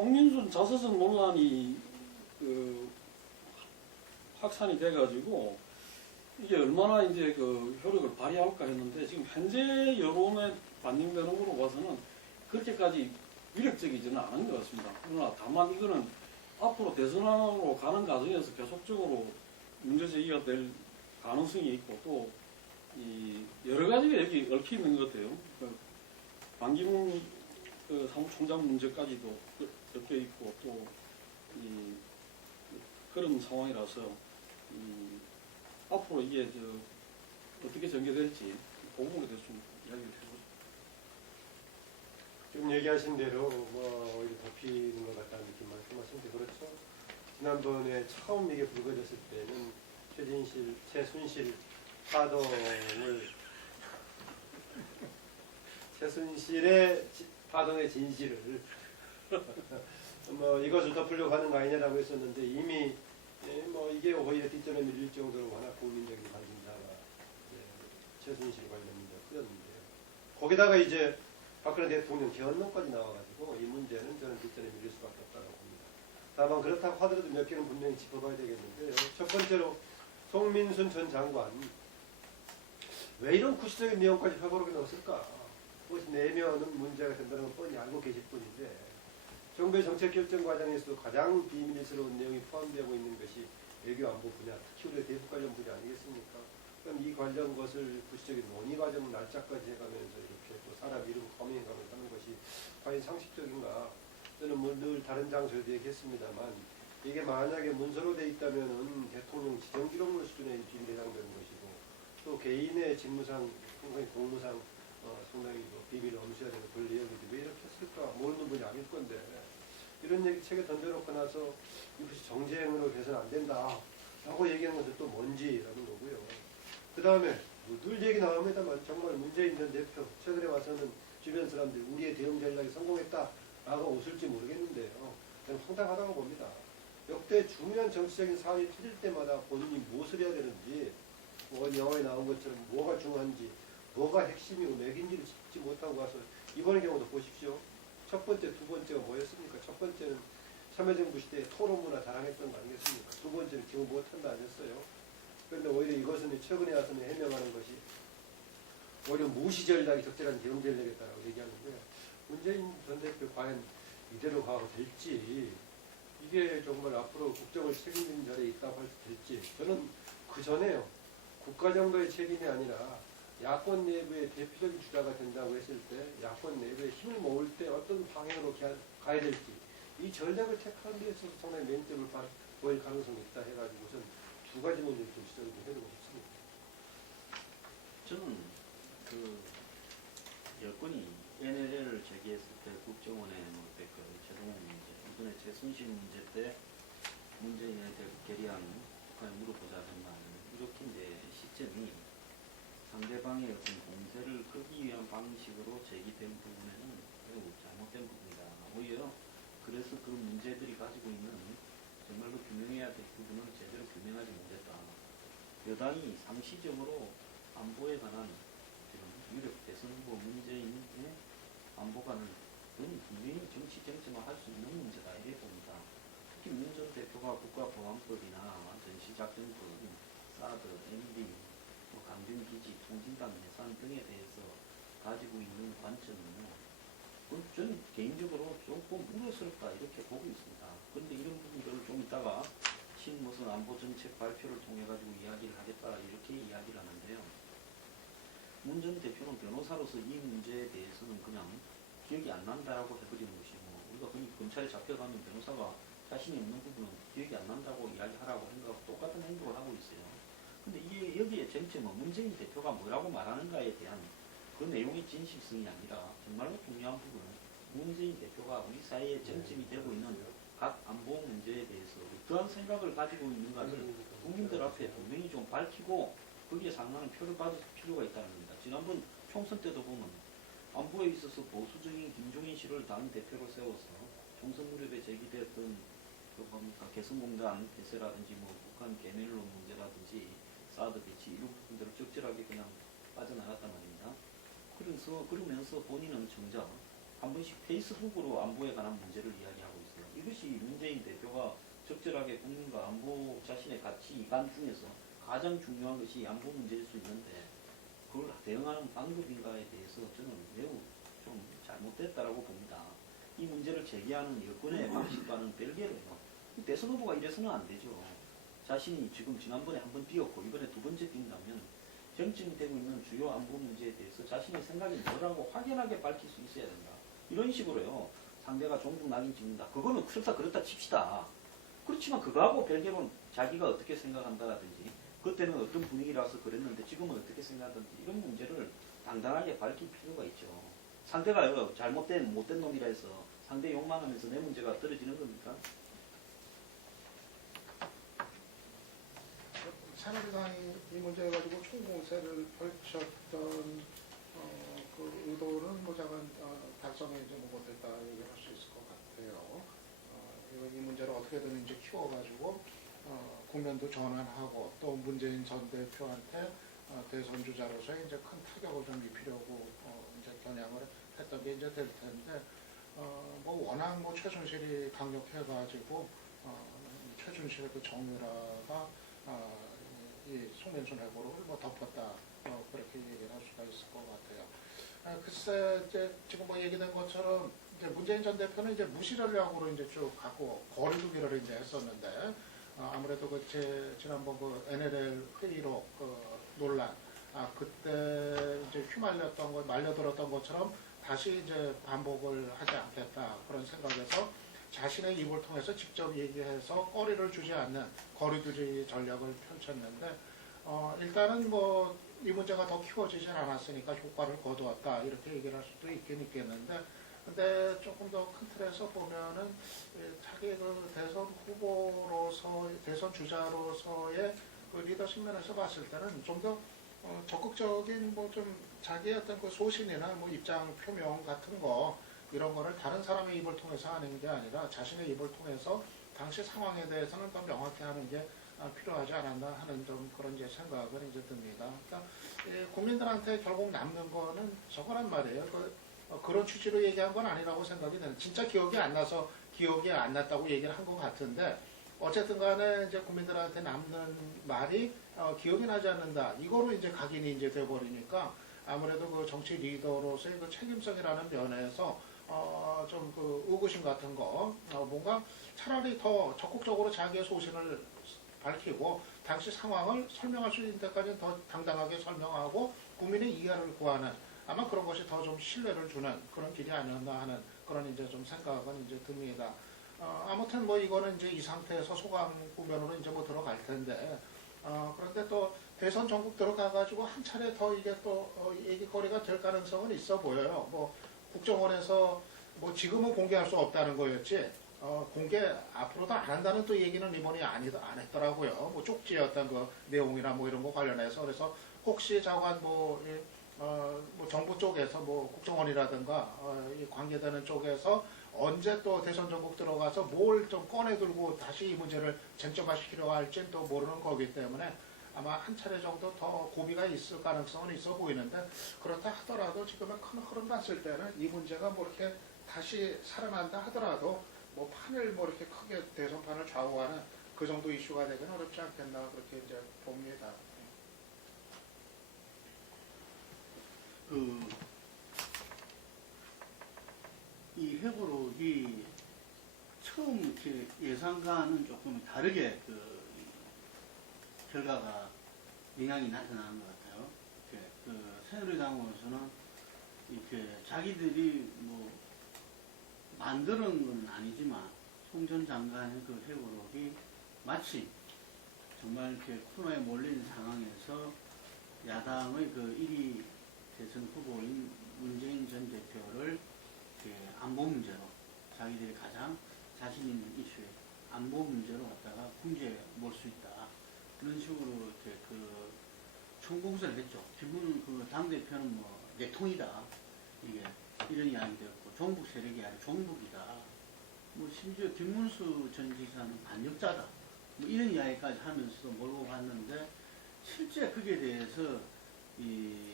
송민순 자서전 논란이 그 확산이 돼가지고 이게 얼마나 이제 그 효력을 발휘할까 했는데 지금 현재 여론에 반영되는 거로 봐서는 그렇게까지 위력적이지는 않은 것 같습니다. 그러나 다만 이거는 앞으로 대선으로 가는 과정에서 계속적으로 문제 제기가 될 가능성이 있고 또 이 여러 가지가 여기 얽혀 있는 것 같아요. 그 반기문 그 사무총장 문제까지도 얽혀 있고 또 이 그런 상황이라서 앞으로 이게 어떻게 전개될지 그 부분에 대해서 좀 이야기를 해보죠. 지금 얘기하신 대로 오히려 덮이는 것 같다는 느낌 말씀하셨는데 그렇죠. 지난번에 처음 이게 불거졌을 때는 최순실 최순실의 파동의 진실을 이것을 덮으려고 하는 거 아니냐라고 했었는데 이미 이게 오히려 뒷전에 밀릴 정도로 워낙 국민적인 관심사가 최순실 관련 문제가 커졌는데요. 거기다가 이제 박근혜 대통령 개헌론까지 나와가지고 이 문제는 저는 뒷전에 밀릴 수밖에 없다고 봅니다. 다만 그렇다고 하더라도 몇 개는 분명히 짚어봐야 되겠는데요. 첫 번째로 송민순 전 장관 왜 이런 구시적인 내용까지 회고록에 넣었을까? 그것이 내면은 문제가 된다는 건 뻔히 알고 계실 뿐인데 정부의 정책 결정 과정에서 가장 비밀스러운 내용이 포함되고 있는 것이 외교안보 분야, 특히 우리가 대북 관련 분야 아니겠습니까? 그럼 이 관련 것을 구시적인 논의 과정 날짜까지 해가면서 이렇게 또 사람 이름 커밍해가면서 하는 것이 과연 상식적인가? 저는 늘 다른 장소에도 얘기했습니다만 이게 만약에 문서로 돼 있다면은 대통령 지정기록물 수준의 비밀에 해당되는 것이고 또 개인의 직무상, 상당히 공무상 상당히 비밀을 엄수해야 되는 그런 내용인데 왜 이렇게 했을까? 모르는 분이 아닐 건데 이런 얘기 책에 던져놓고 나서 이것이 정쟁으로 돼서는 안 된다 라고 얘기하는 것은 또 뭔지라는 거고요. 그 다음에 늘 얘기 나옵니다만 정말 문재인 전 대표 최근에 와서는 주변 사람들이 우리의 대응 전략이 성공했다 라고 웃을지 모르겠는데요. 저는 황당하다고 봅니다. 역대 중요한 정치적인 사안이 터질 때마다 본인이 무엇을 해야 되는지 영화에 나온 것처럼 뭐가 중요한지 뭐가 핵심이고 맥인지를 짚지 못하고 가서 이번의 경우도 보십시오. 첫 번째, 두 번째가 뭐였습니까? 첫 번째는 참여정부 시대에 토론 문화 자랑했던 거 아니겠습니까? 두 번째는 기본 못한다 안 했어요. 그런데 오히려 이것은 최근에 와서는 해명하는 것이 오히려 무시 전략이 적절한 대응 전략이었다고 얘기하는 거예요. 문재인 전 대표 과연 이대로 가도 될지 이게 정말 앞으로 국정을 책임지는 자리에 있다고 할 수 될지 저는 그 전에요. 국가 정도의 책임이 아니라 야권 내부의 대표적인 주자가 된다고 했을 때 야권 내부에 힘을 모을 때 어떤 방향으로 가야 될지 이 전략을 택하는 데 있어서 상당히 맹점을 보일 가능성이 있다 해가지고 우선 두 가지 문제를 좀 지적을 해드리고 싶습니다. 저는 여권이 NLL을 제기했을 때 국정원의 최동욱 문제, 이번에 최순실 문제 때 문재인에 대해 결의안 북한에 물어보자 하는 말은 이렇게 이제 시점이 상대방의 어떤 공세를 끄기 위한 방식으로 제기된 부분에는 매우 잘못된 부분이다. 오히려 그래서 그 문제들이 가지고 있는 정말 그 규명해야 될 부분을 제대로 규명하지 못했다. 여당이 상시적으로 안보에 관한 유력 대선 후보 문재인의 안보관은 그건 분명히 정치 쟁점화할 수 있는 문제다 이래 봅니다. 특히 문 전 대표가 국가보안법이나 전시작전법, 사드, MD, 강준기지, 통진당 예산 등에 대해서 가지고 있는 관점은 저는 개인적으로 조금 우려스럽다 이렇게 보고 있습니다. 그런데 이런 부분들을 좀 이따가 무슨 안보정책 발표를 통해 가지고 이야기를 하겠다 이렇게 이야기를 하는데요. 문 전 대표는 변호사로서 이 문제에 대해서는 그냥 기억이 안 난다라고 해버리는 것이 우리가 흔히 검찰에 잡혀가면 변호사가 자신이 없는 부분은 기억이 안 난다고 이야기하라고 하는 것과 똑같은 행동을 하고 있어요. 근데 이게 여기에 쟁점은 문재인 대표가 뭐라고 말하는가에 대한 그 내용의 진실성이 아니라 정말로 중요한 부분은 문재인 대표가 우리 사회에 쟁점이 되고 있는 각 안보 문제에 대해서 어떠한 생각을 가지고 있는가를 국민들 앞에 분명히 좀 밝히고 거기에 상당한 표를 받을 필요가 있다는 겁니다. 지난번 총선 때도 보면 안보에 있어서 보수적인 김종인 씨를 당 대표로 세워서 총선 무렵에 제기됐던 개성공단 폐쇄라든지 북한 개멸론 문제라든지 사드 배치 이런 부분들을 적절하게 그냥 빠져나갔단 말입니다. 그러면서 본인은 정작 한 번씩 페이스북으로 안보에 관한 문제를 이야기하고 있습니다. 적절하게 국민과 안보 자신의 가치 이관 중에서 가장 중요한 것이 안보 문제일 수 있는데 그걸 대응하는 방법인가에 대해서 저는 매우 좀 잘못됐다라고 봅니다. 이 문제를 제기하는 여권의 방식과는 별개로요. 대선 후보가 이래서는 안 되죠. 자신이 지금 지난번에 한 번 뛰었고 이번에 두 번째 뛴다면 정치인이 되고 있는 주요 안보 문제에 대해서 자신의 생각이 뭐라고 확연하게 밝힐 수 있어야 된다. 이런 식으로요. 상대가 종북 낙인 찍는다. 그거는 그렇다 칩시다. 그렇지만 그거하고 별개로 자기가 어떻게 생각한다라든지 그때는 어떤 분위기라서 그랬는데 지금은 어떻게 생각하든지 이런 문제를 당당하게 밝힐 필요가 있죠. 상대가 잘못된 못된 놈이라 해서 상대 욕만 하면서 내 문제가 떨어지는 겁니까? 새누리당이 이 문제에 가지고 총공세를 펼쳤던 그 의도는 뭐 작은 달성에 이제 못됐다 얘기할 수 있을 것 같아요. 이 문제를 어떻게든 이제 키워가지고 국면도 전환하고 또 문재인 전 대표한테 대선 주자로서 이제 큰 타격을 좀 입히려고 이제 겨냥을 했던 게 이제 될 텐데 뭐 워낙 뭐 최순실이 강력해가지고 최순실의 그 정유라가 이 송명순 회고록을 뭐 덮었다 그렇게 얘기를 할 수가 있을 것 같아요. 글쎄 이제 지금 뭐 얘기된 것처럼 이제 문재인 전 대표는 이제 무시전략으로 이제 쭉 갖고 거리두기를 이제 했었는데 아무래도 그 지난번 그 NLL 회의록 그 논란 그때 이제 말려들었던 것처럼 다시 이제 반복을 하지 않겠다 그런 생각에서 자신의 입을 통해서 직접 얘기해서 거리를 주지 않는 거리두기 전략을 펼쳤는데 일단은 뭐 이 문제가 더 키워지진 않았으니까 효과를 거두었다 이렇게 얘기를 할 수도 있긴 있겠는데 근데 조금 더 큰 틀에서 보면은 자기 그 대선 후보로서 대선 주자로서의 그 리더십 면에서 봤을 때는 좀 더 적극적인 뭐 좀 자기의 어떤 그 소신이나 뭐 입장 표명 같은 거 이런 거를 다른 사람의 입을 통해서 하는 게 아니라 자신의 입을 통해서 당시 상황에 대해서는 더 명확히 하는 게 필요하지 않았나 하는 좀 그런 이제 생각은 이제 듭니다. 그러니까 국민들한테 결국 남는 거는 저거란 말이에요. 그런 취지로 얘기한 건 아니라고 생각이 드는. 진짜 기억이 안 나서 기억이 안 났다고 얘기를 한 것 같은데 어쨌든 간에 이제 국민들한테 남는 말이 기억이 나지 않는다. 이거로 이제 각인이 이제 돼버리니까 아무래도 그 정치 리더로서의 그 책임성이라는 면에서 좀 그 의구심 같은 거 뭔가 차라리 더 적극적으로 자기의 소신을 밝히고 당시 상황을 설명할 수 있는 데까지는 더 당당하게 설명하고 국민의 이해를 구하는 아마 그런 것이 더 좀 신뢰를 주는 그런 길이 아니었나 하는 그런 이제 좀 생각은 이제 듭니다. 아무튼 뭐 이거는 이제 이 상태에서 소강 구면으로 이제 뭐 들어갈 텐데 그런데 또 대선 전국 들어가가지고 한 차례 더 이게 또 얘기거리가 될 가능성은 있어 보여요. 뭐 국정원에서 뭐 지금은 공개할 수 없다는 거였지 공개 앞으로도 안 한다는 또 얘기는 이번에 안 했더라고요. 뭐 쪽지였던 그 내용이나 뭐 이런 거 관련해서 그래서 혹시 자관 뭐 정부 쪽에서 뭐 국정원이라든가 이 관계되는 쪽에서 언제 또 대선 전국 들어가서 뭘 좀 꺼내 들고 다시 이 문제를 쟁점화시키려고 할지는 또 모르는 거기 때문에 아마 한 차례 정도 더 고비가 있을 가능성은 있어 보이는데 그렇다 하더라도 지금의 큰 흐름 봤을 때는 이 문제가 뭐 이렇게 다시 살아난다 하더라도 뭐 판을 뭐 이렇게 크게 대선판을 좌우하는 그 정도 이슈가 되기는 어렵지 않겠나 그렇게 이제 봅니다. 이 회고록이 처음 이렇게 예상과는 조금 다르게 결과가 영향이 나타나는 것 같아요. 새누리당으로서는 이렇게 자기들이 뭐 만드는 건 아니지만 송 전 장관의 그 회고록이 마치 정말 이렇게 코너에 몰린 상황에서 야당의 그 1위 대선 후보인 문재인 전 대표를 안보 문제로 자기들이 가장 자신 있는 이슈에 안보 문제로 갖다가 궁지에 몰 수 있다. 그런 식으로 이렇게 그 총공세를 했죠. 기본 그 당대표는 뭐 내통이다. 이게 이런 이야기되었고 종북 세력이 아니라 종북이다. 뭐 심지어 김문수 전 지사는 반역자다. 뭐 이런 이야기까지 하면서 몰고 갔는데 실제 그게 대해서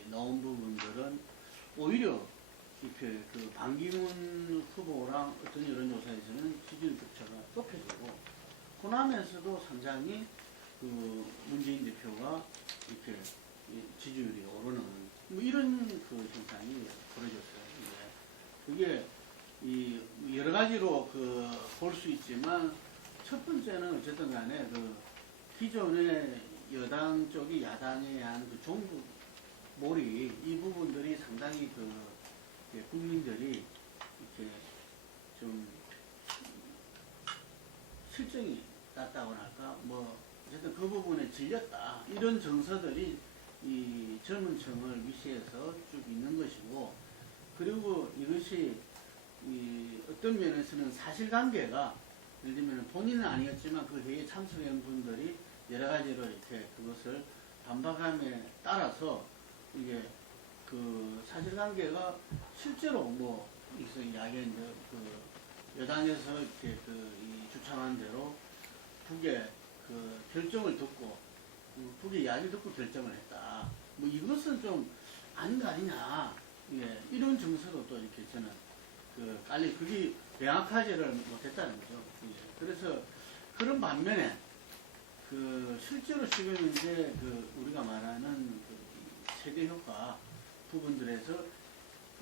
나온 부분들은 오히려 이렇게 그 반기문 후보랑 어떤 여론조사에서는 지지율 격차가 좁혀지고 호남 호남에서도 상당히 그 문재인 대표가 이렇게 지지율이 오르는 뭐 이런 그 현상이 벌어졌어요. 그게 이 여러 가지로 그 볼 수 있지만 첫 번째는 어쨌든 간에 그 기존의 여당 쪽이 야당에 대한 그 종북몰이 이 부분들이 상당히 그 국민들이 이렇게 좀 실정이 났다고나 할까 뭐 어쨌든 그 부분에 질렸다 이런 정서들이 이 젊은 층을 위시해서 쭉 있는 것이고 그리고 이것이 이 어떤 면에서는 사실관계가 예를 들면 본인은 아니었지만 그 회의에 참석한 분들이 여러 가지로 이렇게 그것을 반박함에 따라서 이게 그 사실관계가 실제로 뭐 있어 이야기한 그 여당에서 이렇게 이 주창한 대로 북의 그 결정을 듣고 북의 이야기를 듣고 결정을 했다. 뭐 이것은 좀 아닌 거 아니냐. 예, 이런 정서로 또 이렇게 저는 그 깔리 그게 명확하지를 못했다는 거죠. 예, 그래서 그런 반면에 그 실제로 지금 이제 그 우리가 말하는 그 세대 효과 부분들에서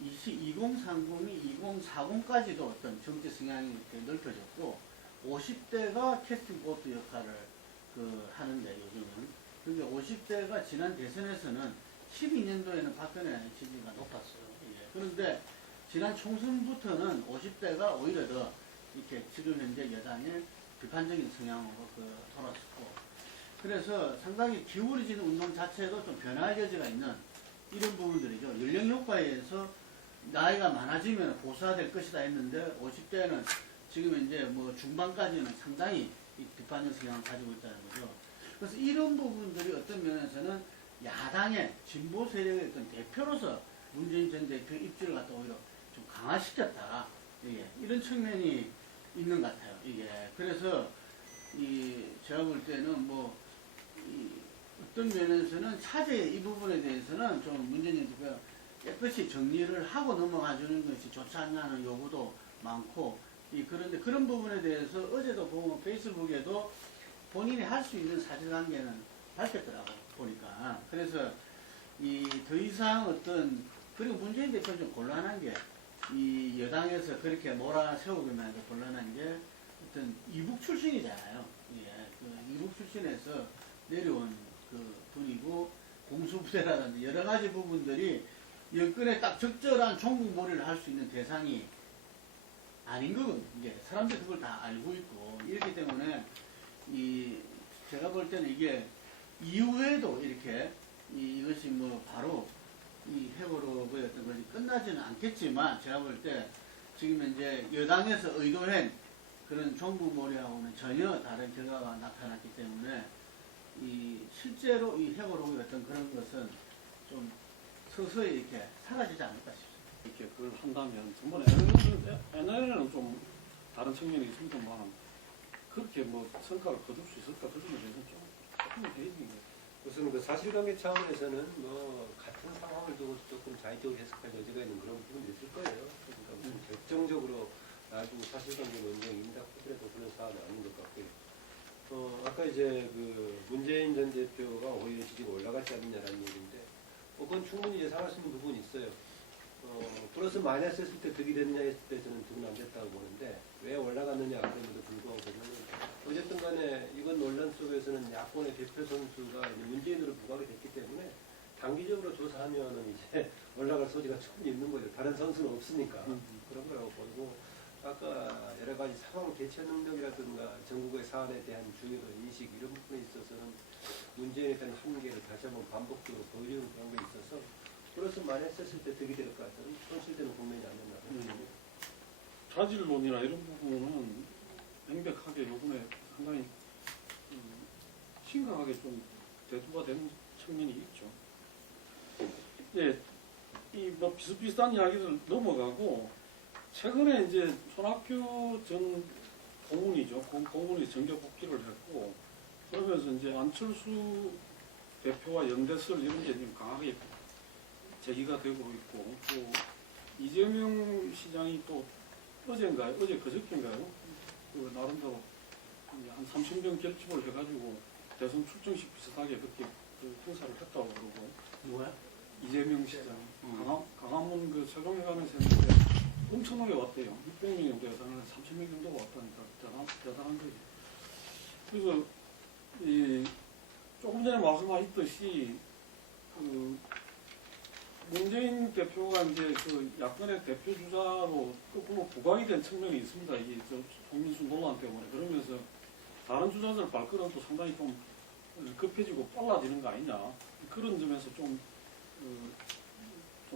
2030이 2040까지도 어떤 정치 성향이 이렇게 넓혀졌고 50대가 캐스팅 보트 역할을 그 하는데 요즘은 그러니까 50대가 지난 대선에서는 12년도에는 박근혜 지지가 높았어요. 예. 그런데 지난 총선부터는 50대가 오히려 더 이렇게 지금 현재 여당의 비판적인 성향으로 그 돌아섰고 그래서 상당히 기울어지는 운동 자체도 좀 변화의 여지가 있는 이런 부분들이죠. 연령 효과에 의해서 나이가 많아지면 보수화될 것이다 했는데 50대는 지금 이제 뭐 중반까지는 상당히 이 비판적 성향을 가지고 있다는 거죠. 그래서 이런 부분들이 어떤 면에서는 야당의 진보 세력의 어떤 대표로서 문재인 전 대표 입지를 갖다 오히려 좀 강화시켰다. 이게 이런 측면이 있는 것 같아요. 이게 그래서 제가 볼 때는 뭐 어떤 면에서는 차제 이 부분에 대해서는 좀 문재인 대표가 깨끗이 정리를 하고 넘어가 주는 것이 좋지 않냐는 요구도 많고 그런데 그런 부분에 대해서 어제도 보면 페이스북에도 본인이 할 수 있는 사실관계는 밝혔더라고 보니까 그래서 더 이상 어떤 그리고 문재인 대표는 좀 곤란한 게 이 여당에서 그렇게 몰아세우기만 해도 곤란한 게 어떤 이북 출신이잖아요. 예, 그 이북 출신에서 내려온 그 분이고 공수부대라든지 여러 가지 부분들이 여건에 딱 적절한 종북몰이를 할 수 있는 대상이 아닌 거거든요. 이게 사람들이 그걸 다 알고 있고 이렇기 때문에 제가 볼 때는 이게 이후에도 이렇게 이것이 뭐 바로 이 회고록의 어떤 것이 끝나지는 않겠지만 제가 볼 때 지금 이제 여당에서 의도한 그런 종북몰이하고는 전혀 다른 결과가 나타났기 때문에 실제로 이 회고록의 어떤 그런 것은 좀 서서히 이렇게 사라지지 않을까 싶습니다. 이렇게 그걸 한다면 전번에 NLL은 좀 다른 측면이 있습니다만 그렇게 뭐 성과를 거둘 수 있을까 그런 점에 대해서는 조금 회의적인 거예요. 우선 그 사실관계 차원에서는 뭐 같은 상황을 두고 조금 자의적으로 해석할 여지가 있는 그런 부분이 있을 거예요. 그러니까 무슨 결정적으로 나중에 사실관계 논쟁입니다 하더라도 그런 사안은 아닌 것 같고요. 아까 이제 그 문재인 전 대표가 오히려 지지가 올라가지 않느냐라는 얘기인데 그건 충분히 예상할 수 있는 부분이 있어요. 플러스 마이너스 했을 때 득이 됐느냐 했을 때 저는 득은 안 됐다고 보는데 왜 올라갔느냐 그럼에도 불구하고 보면 어쨌든 간에 이번 논란 속에서는 야권의 대표 선수가 문재인으로 부각이 됐기 때문에 단기적으로 조사하면은 이제 올라갈 소지가 충분히 있는 거죠. 다른 선수는 없으니까 그런 거라고 보고 아까 여러 가지 상황 대처 능력이라든가 전국의 사안에 대한 중요도 인식 이런 부분에 있어서는 문재인에 대한 한계를 다시 한번 반복적으로 보여주는 그런 게 있어서 플러스 마이너스 했을 때 득이 될 것 같은 손실되는 국면이 아니었나. 자질론이나 이런 부분은 명백하게 요번에 상당히 심각하게 좀 대두가 되는 측면이 있죠. 예, 이 뭐 비슷비슷한 이야기를 넘어가고 최근에 이제 손학규 전 고문이죠. 고문이 정계 복귀를 했고 그러면서 이제 안철수 대표와 연대설 이런 게 지금 강하게 제기가 되고 있고 또 이재명 시장이 또 어제 그저께인가요? 그 나름대로 한 30명 결집을 해가지고 대선 출정식 비슷하게 그렇게 그 행사를 했다고 그러고 누가요? 이재명 시장 음. 강화문 그 최강회관에서 했는데 엄청나게 왔대요. 600명 정도 예상을 30명 정도가 왔다니까 대단한 거지. 그래서 이 조금 전에 말씀하셨듯이 그 문재인 대표가 이제 그 야권의 대표 주자로 거꾸로 부각이 된 측면이 있습니다. 이게 저 송민수 논란 때문에. 그러면서 다른 주자들 발걸음도 상당히 좀 급해지고 빨라지는 거 아니냐. 그런 점에서 좀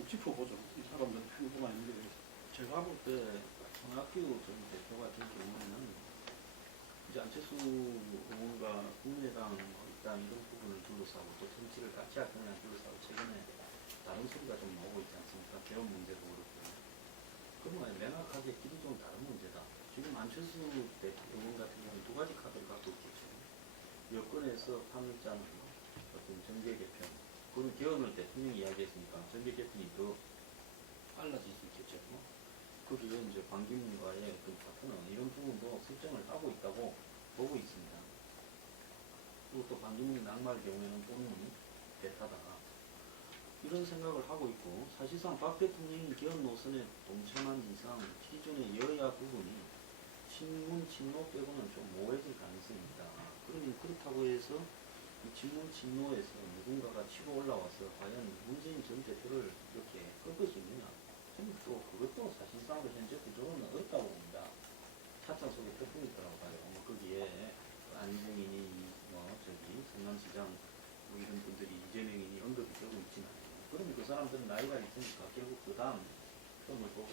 짚어보죠. 이 사람들 행동하는 게 대해서. 제가 볼 때 손학규 전 대표 같은 경우에는 이제 안철수 의원과 국민의당 일단 이런 부분을 둘러싸고 또 정치를 같이 할 거냐 둘러싸고 최근에 다른 소리가 좀 나오고 있지 않습니까? 개헌 문제도 그렇고. 그러면 명확하게 길이 좀 다른 문제다. 지금 안철수 의원 같은 경우는 두 가지 카드를 갖고 있겠죠. 여권에서 판을짜는 어떤 정계 개편. 그건 개헌을 대통령이 이야기했으니까 정계 개편이 더 빨라질 수 있겠죠. 거기에 이제 반기문과의 어떤 파트너 이런 부분도 설정을 하고 있다고 보고 있습니다. 그리고 또 반기문이 낙마할 경우에는 또는 대타다. 이런 생각을 하고 있고 사실상 박 대통령이 개헌 노선에 동참한 이상 기존의 여야 부분이 친문 친노 빼고는 좀 모호해질 가능성이 있다. 그러면 그렇다고 해서 이 친문 친노에서 누군가가 치고 올라와서 과연 문재인 전 대표를 이렇게 꺾을 수 있느냐? 저는 또 그것도 사실상으로 현재 구조로는 어렵다고 봅니다. 차차 속에 태풍이 있더라고 봐요. 뭐 거기에 안중인이 성남시장 뭐 이런 분들이 이재명이니 언급이 되고 있지는 않아요. 그러면 그 사람들은 나이가 있으니까 결국 그 다음 시험을 보고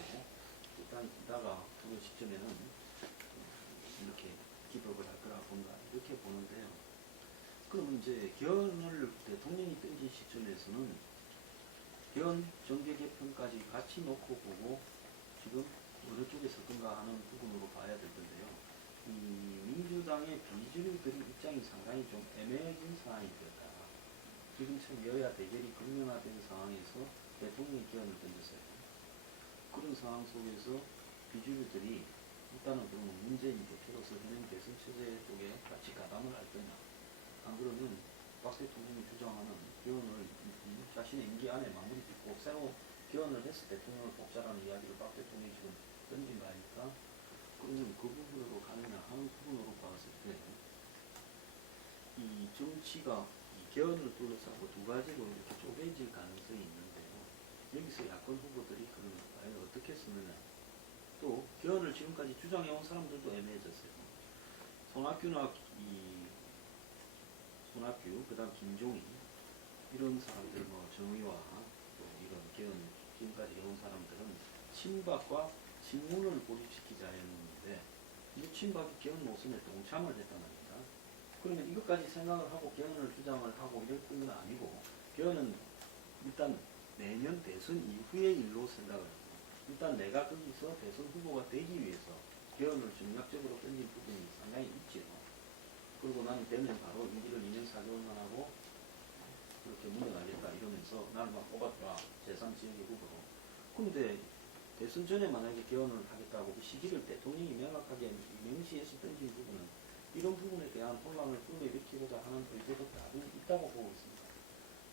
일단 기다가 그런 시점에는 이렇게 기법을 할 거라 본다 이렇게 보는데요. 그럼 이제 개헌을 대통령이 던진 시점에서는 개헌 정계 개편까지 같이 놓고 보고 지금 어느 쪽에 섰던가 하는 부분으로 봐야 될 텐데요. 이 민주당의 비주류들의 입장이 상당히 좀 애매해진 상황이 되었다. 지금 참 여야 대결이 극명화된 상황에서 대통령이 개헌을 던졌어요. 그런 상황 속에서 비주류들이 일단은 그러면 문재인 대표로서 현행 대선 체제 쪽에 같이 가담을 할 거냐. 안 그러면 박 대통령이 주장하는 개헌을 자신의 임기 안에 마무리 짓고 새로 개헌을 해서 대통령을 뽑자라는 이야기를 박 대통령이 지금 던진 거 아닙니까? 그러면 그 부분으로 가느냐 하는 부분으로 봤을 때 이 정치가 이 개헌을 둘러싸고 두 가지로 이렇게 쪼개질 가능성이 있는데요. 여기서 야권 후보들이 그런 과연 어떻게 쓰느냐. 또 개헌을 지금까지 주장해온 사람들도 애매해졌어요. 손학규나 손학규, 그 다음 김종인 이런 사람들 뭐 정의와 또 이런 개헌 지금까지 해온 사람들은 친박과 친문을 고립시키자 했는데 이 친박이 개헌 노선에 동참을 했단 말입니다. 그러면 이것까지 생각을 하고 개헌을 주장을 하고 이럴 건 아니고 개헌은 일단 내년 대선 이후의 일로 생각을 해요. 일단 내가 거기서 대선 후보가 되기 위해서 개헌을 전략적으로 던진 부분이 상당히 있지요. 그리고 나는 되면 바로 임기를 2년 4개월만 하고 그렇게 물러나겠다 이러면서 나를 막 뽑았다. 제3지역의 후보로. 그런데 대선 전에 만약에 개헌을 하겠다고 그 시기를 대통령이 명확하게 명시해서 던진 부분은 이런 부분에 대한 혼란을 불러일으키고자 하는 의도도 다분 있다고 보고 있습니다.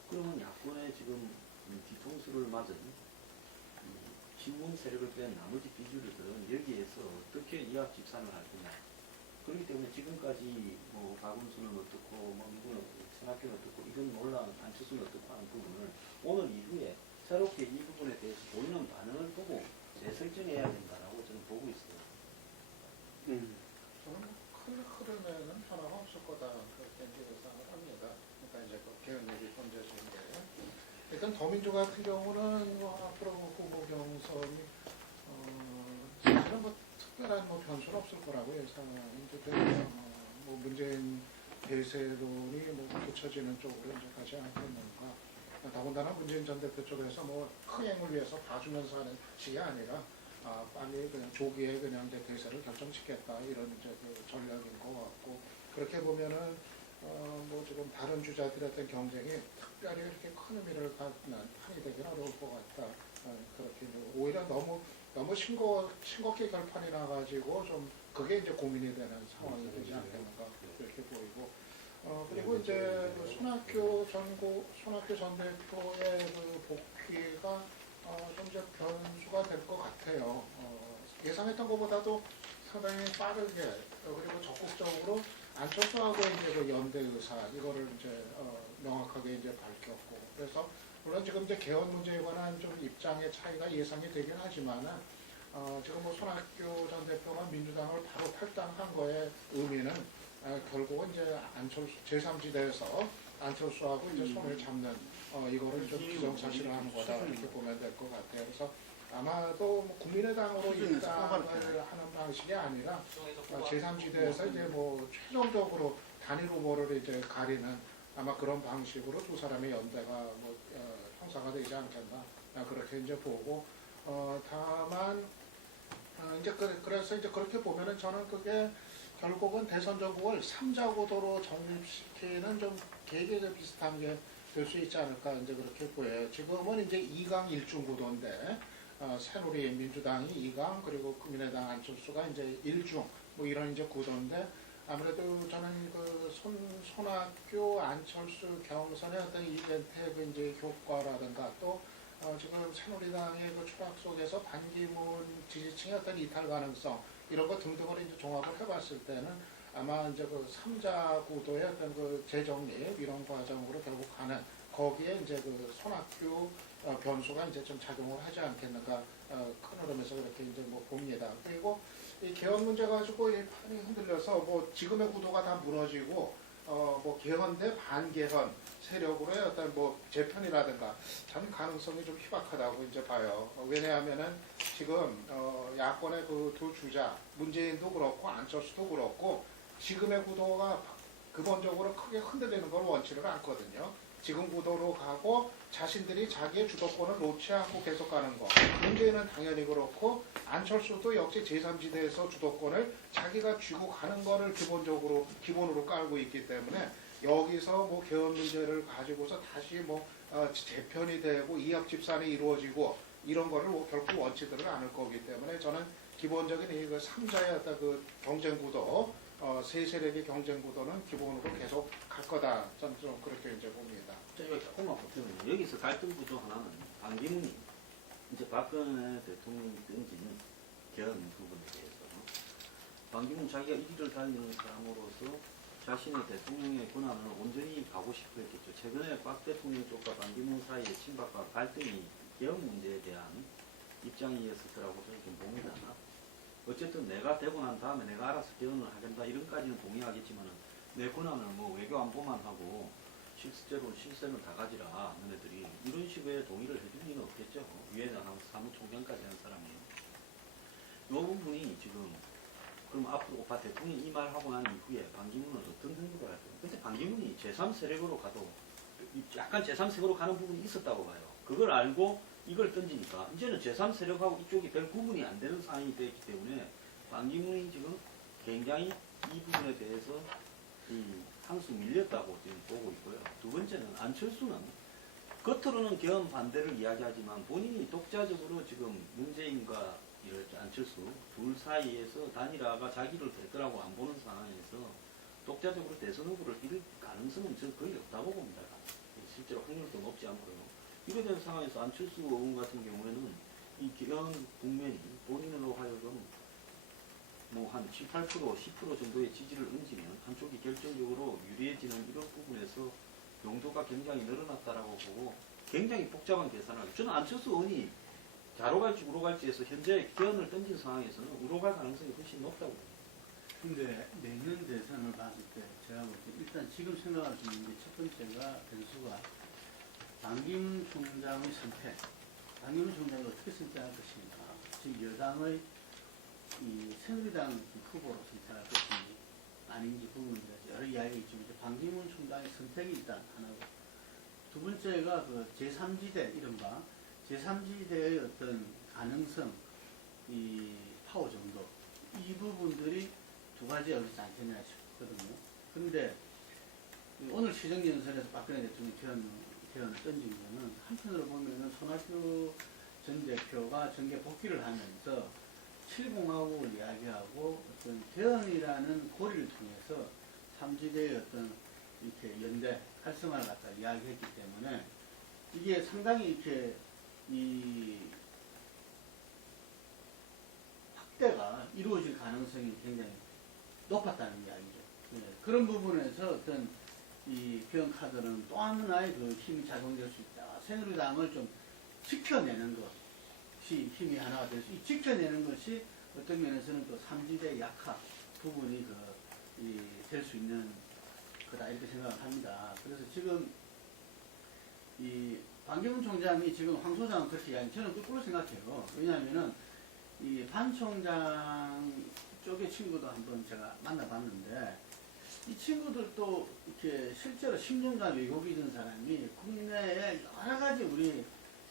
그러면 야권의 지금 뒤통수를 맞은 친문 세력을 뺀 나머지 비주류들은 여기에서 어떻게 이합집산을 할 거냐. 그렇기 때문에 지금까지 뭐 박원순은 어떻고 뭐 누구는 손학규는 어떻고 이건 논란 안철수는 어떻고 하는 부분을 오늘 이후에 새롭게 이 부분에 대해서 보이는 반응을 보고 재설정해야 된다라고 저는 보고 있어요. 저는 큰 흐름에는 변화가 없을 거다 그렇게 이제 예상을 합니다. 그러니까 이제 그 개헌 얘기 던져지는데 일단 더민주 같은 경우는 뭐 앞으로 후보 경선이 사실은 뭐 특별한 뭐 변수는 없을 거라고 예상이 되고요. 뭐 문재인 대세론이 뭐 굳혀지는 쪽으로 이제 가지 않겠는가. 더군다나 문재인 전 대표 쪽에서 뭐 흥행을 위해서 봐주면서 하는 식이 아니라 빨리 그냥 조기에 그냥 이제 대세를 결정짓겠다 이런 이제 그 전략인 것 같고 그렇게 보면은 뭐 지금 다른 주자들의 어떤 경쟁이 특별히 이렇게 큰 의미를 갖는 판이 되긴 어려울 것 같다. 그렇게 오히려 너무 싱겁게 결판이 나가지고 좀 그게 이제 고민이 되는 상황이 되지 않겠는가 그렇게 보이고 그리고 이제 그 손학규 전 대표의 그 복귀가 좀 이제 변수가 될 것 같아요. 예상했던 것보다도 상당히 빠르게 그리고 적극적으로 안철수하고 이제 그 연대 의사 이거를 이제 명확하게 이제 밝혔고 그래서 물론 지금 이제 개헌 문제에 관한 좀 입장의 차이가 예상이 되긴 하지만은 지금 뭐 손학규 전 대표가 민주당을 바로 탈당한 거의 의미는 결국은 이제 안철수 제3지대에서 안철수하고 이제 손을 잡는 이거를 좀 기정사실을 하는 거다 이렇게 보면 될 것 같아요. 그래서 아마도 뭐 국민의당으로 입당을 하는 방식이 아니라 제3지대에서 이제 뭐 최종적으로 단일 후보를 이제 가리는 아마 그런 방식으로 두 사람의 연대가 뭐 형사가 되지 않겠나 그렇게 이제 보고 다만 이제 그래서 이제 그렇게 보면은 저는 그게 결국은 대선 전국을 3자 구도로 정립시키는 좀 계기가 비슷한 게 될 수 있지 않을까 이제 그렇게 보여요. 지금은 이제 2강 1중 구도인데 새누리 민주당이 2강 그리고 국민의당 안철수가 이제 1중 뭐 이런 이제 구도인데 아무래도 저는 그 손학규 안철수 경선의 어떤 이벤트의 이제 효과라든가 또 지금 새누리당의 그 추락 속에서 반기문 지지층의 어떤 이탈 가능성 이런 것 등등을 이제 종합을 해봤을 때는 아마 이제 그 3자 구도의 어떤 그 재정립 이런 과정으로 결국 가는 거기에 이제 그 손학규 변수가 이제 좀 작용을 하지 않겠는가 큰 흐름에서 그렇게 이제 뭐 봅니다. 그리고 이 개헌 문제 가지고 이 판이 흔들려서 뭐 지금의 구도가 다 무너지고 뭐 개헌 대 반개헌 세력으로의 어떤 뭐 재편이라든가 참 가능성이 좀 희박하다고 이제 봐요. 왜냐하면은 지금 야권의 그 두 주자 문재인도 그렇고 안철수도 그렇고 지금의 구도가 근본적으로 크게 흔들리는 걸 원치를 않거든요. 지금 구도로 가고 자신들이 자기의 주도권을 놓지 않고 계속 가는 거. 문재인은 당연히 그렇고 안철수도 역시 제3지대에서 주도권을 자기가 쥐고 가는 거를 기본으로 깔고 있기 때문에 여기서 뭐 개헌 문제를 가지고서 다시 뭐 재편이 되고 이합집산이 이루어지고 이런 거를 뭐 결코 원치들을 않을 거기 때문에 저는 기본적인 이 그 3자의 어떤 그 경쟁 구도 세 세력의 경쟁 구도는 기본으로 계속 갈 거다. 저는 좀 그렇게 이제 봅니다. 제가 조금만 보태면 여기서 갈등 구조 하나는 반기문이 이제 박근혜 대통령이 던진 개헌 부분에 대해서 반기문 자기가 이 길을 다니는 사람으로서 자신의 대통령의 권한을 온전히 가고 싶어 했겠죠. 최근에 박 대통령 쪽과 반기문 사이의 친박과 갈등이 개헌 문제에 대한 입장이었을 거라고 저는 좀 봅니다. 어쨌든 내가 되고 난 다음에 내가 알아서 개헌을 하겠다 이런까지는 동의하겠지만 내 권한을 뭐 외교 안보만 하고 실제로 실세는 다 가지라 너네들이 이런 식의 동의를 해줄 리는 없겠죠. 위에 사무총장까지 한 사람이에요. 이 부분이 지금 그럼 앞으로 오빠 대통령이 이 말 하고 난 이후에 반기문은 어떤 행동을 할까요? 근데 반기문이 제3세력으로 가도 약간 제3세력으로 가는 부분이 있었다고 봐요. 그걸 알고 이걸 던지니까 이제는 제3세력하고 이쪽이 별 구분이 안 되는 상황이 되기 때문에 반기문이 지금 굉장히 이 부분에 대해서 항수 밀렸다고 지금 보고 있고요. 두 번째는 안철수는 겉으로는 개헌 반대를 이야기하지만 본인이 독자적으로 지금 문재인과 안철수 둘 사이에서 단일화가 자기를 될 거라고 안 보는 상황에서 독자적으로 대선 후보를 이룰 가능성은 저는 거의 없다고 봅니다. 실제로 확률도 높지 않고요. 이래 된 상황에서 안철수 의원 같은 경우에는 이 개헌 국면이 본인으로 하여금 뭐 한 7, 8%, 10% 정도의 지지를 얹으면 한쪽이 결정적으로 유리해지는 이런 부분에서 용도가 굉장히 늘어났다라고 보고 굉장히 복잡한 계산을 하고 저는 안철수 의원이 좌로 갈지 우로 갈지 해서 현재 개헌을 던진 상황에서는 우로 갈 가능성이 훨씬 높다고 봅니다. 근데 내년 대선을 봤을 때 제가 볼 때 일단 지금 생각할 수 있는 게 첫 번째가 변수가 반기문 총장의 선택. 반기문 총장이 어떻게 선택할 것인가. 지금 여당의 이 새누리당 후보로 선택할 것인지 아닌지 부분에 대해서 여러 이야기가 있지만 반기문 총장의 선택이 일단 하나고 두 번째가 그 제3지대 이른바 제3지대의 어떤 가능성, 이 파워 정도 이 부분들이 두 가지가 그렇지 않겠냐 싶거든요. 그런데 오늘 시정연설에서 박근혜 대통령이 개헌을 던진 거는 한편으로 보면은 손학규 전 대표가 정계 복귀를 하면서 7공화국을 이야기하고 어떤 개헌이라는 고리를 통해서 삼지대의 어떤 이렇게 연대 활성화를 갖다 이야기했기 때문에 이게 상당히 이렇게 이 확대가 이루어질 가능성이 굉장히 높았다는 이야기죠. 예, 그런 부분에서 어떤 이 개헌 카드는 또 하나의 그 힘이 작용될 수 있다. 새누리당을 좀 지켜내는 것이 힘이 하나가 될 수, 이 지켜내는 것이 어떤 면에서는 또 삼지대 약화 부분이 될 수 있는 거다 이렇게 생각을 합니다. 그래서 지금 이 반기문 총장이 지금 황 소장은 그렇게 이야기, 저는 거꾸로 생각해요. 왜냐하면은 이 반 총장 쪽의 친구도 한번 제가 만나봤는데 이 친구들도 이렇게 실제로 10년간 외국에 있는 사람이 국내의 여러 가지 우리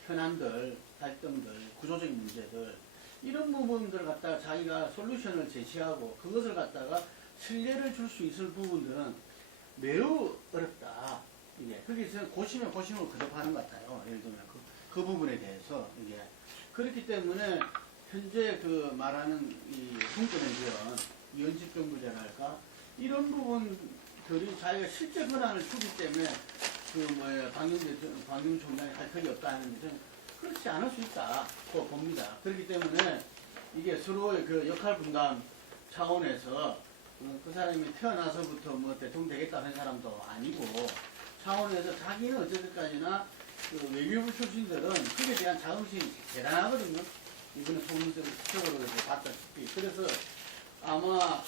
현안들, 갈등들, 구조적인 문제들 이런 부분들을 갖다가 자기가 솔루션을 제시하고 그것을 갖다가 신뢰를 줄 수 있을 부분들은 매우 어렵다. 이게 거기서 고심에 고심을 거듭하는 것 같아요. 예를 들면 그 부분에 대해서 이게 그렇기 때문에 현재 그 말하는 이 분권의 개헌, 연집정부제랄까 이런 부분들이 자기가 실제 권한을 주기 때문에 방금 총장이 할 필요 없다 하는 것은 그렇지 않을 수 있다고 봅니다. 그렇기 때문에 이게 서로의 그 역할 분담 차원에서 그 사람이 태어나서부터 뭐 대통령 되겠다 하는 사람도 아니고 차원에서 자기는 어쨌든까지나 그 외교부 출신들은 그에 대한 자긍심이 대단하거든요. 이거는 소문적으로 봤다시피. 그래서 아마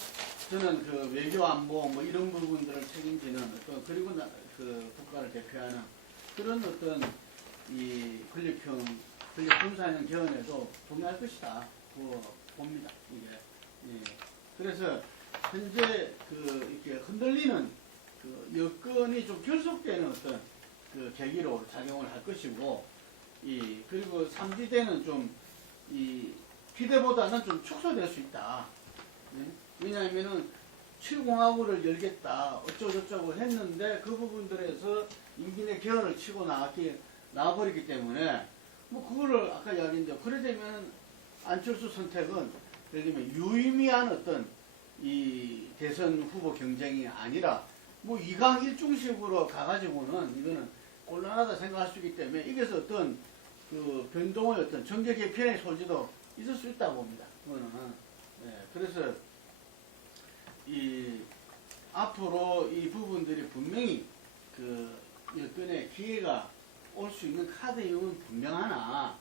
저는 그 외교 안보 뭐 이런 부분들을 책임지는 어떤 그리고 그 국가를 대표하는 그런 어떤 이 권력 분산형 개헌에도 동의할 것이다. 봅니다. 이게. 예. 그래서 현재 그 이렇게 흔들리는 그 여건이 좀 결속되는 어떤 그 계기로 작용을 할 것이고 그리고 3지대는 좀 이 기대보다는 좀 축소될 수 있다. 네? 왜냐하면은 7공화국을 열겠다 어쩌고저쩌고 했는데 그 부분들에서 임기 내 개헌을 치고 나와버리기 때문에 뭐 그거를 아까 이야기했는데 그래 되면 안철수 선택은 예를 들면 유의미한 어떤 이 대선 후보 경쟁이 아니라 뭐 2강 1중식으로 가가지고는 이거는 곤란하다 생각할 수 있기 때문에 이게서 어떤 그 변동의 어떤 정계 개편의 소지도 있을 수 있다고 봅니다. 그거는. 네, 그래서 이 앞으로 이 부분들이 분명히 그 여건의 기회가 올 수 있는 카드임은 분명하나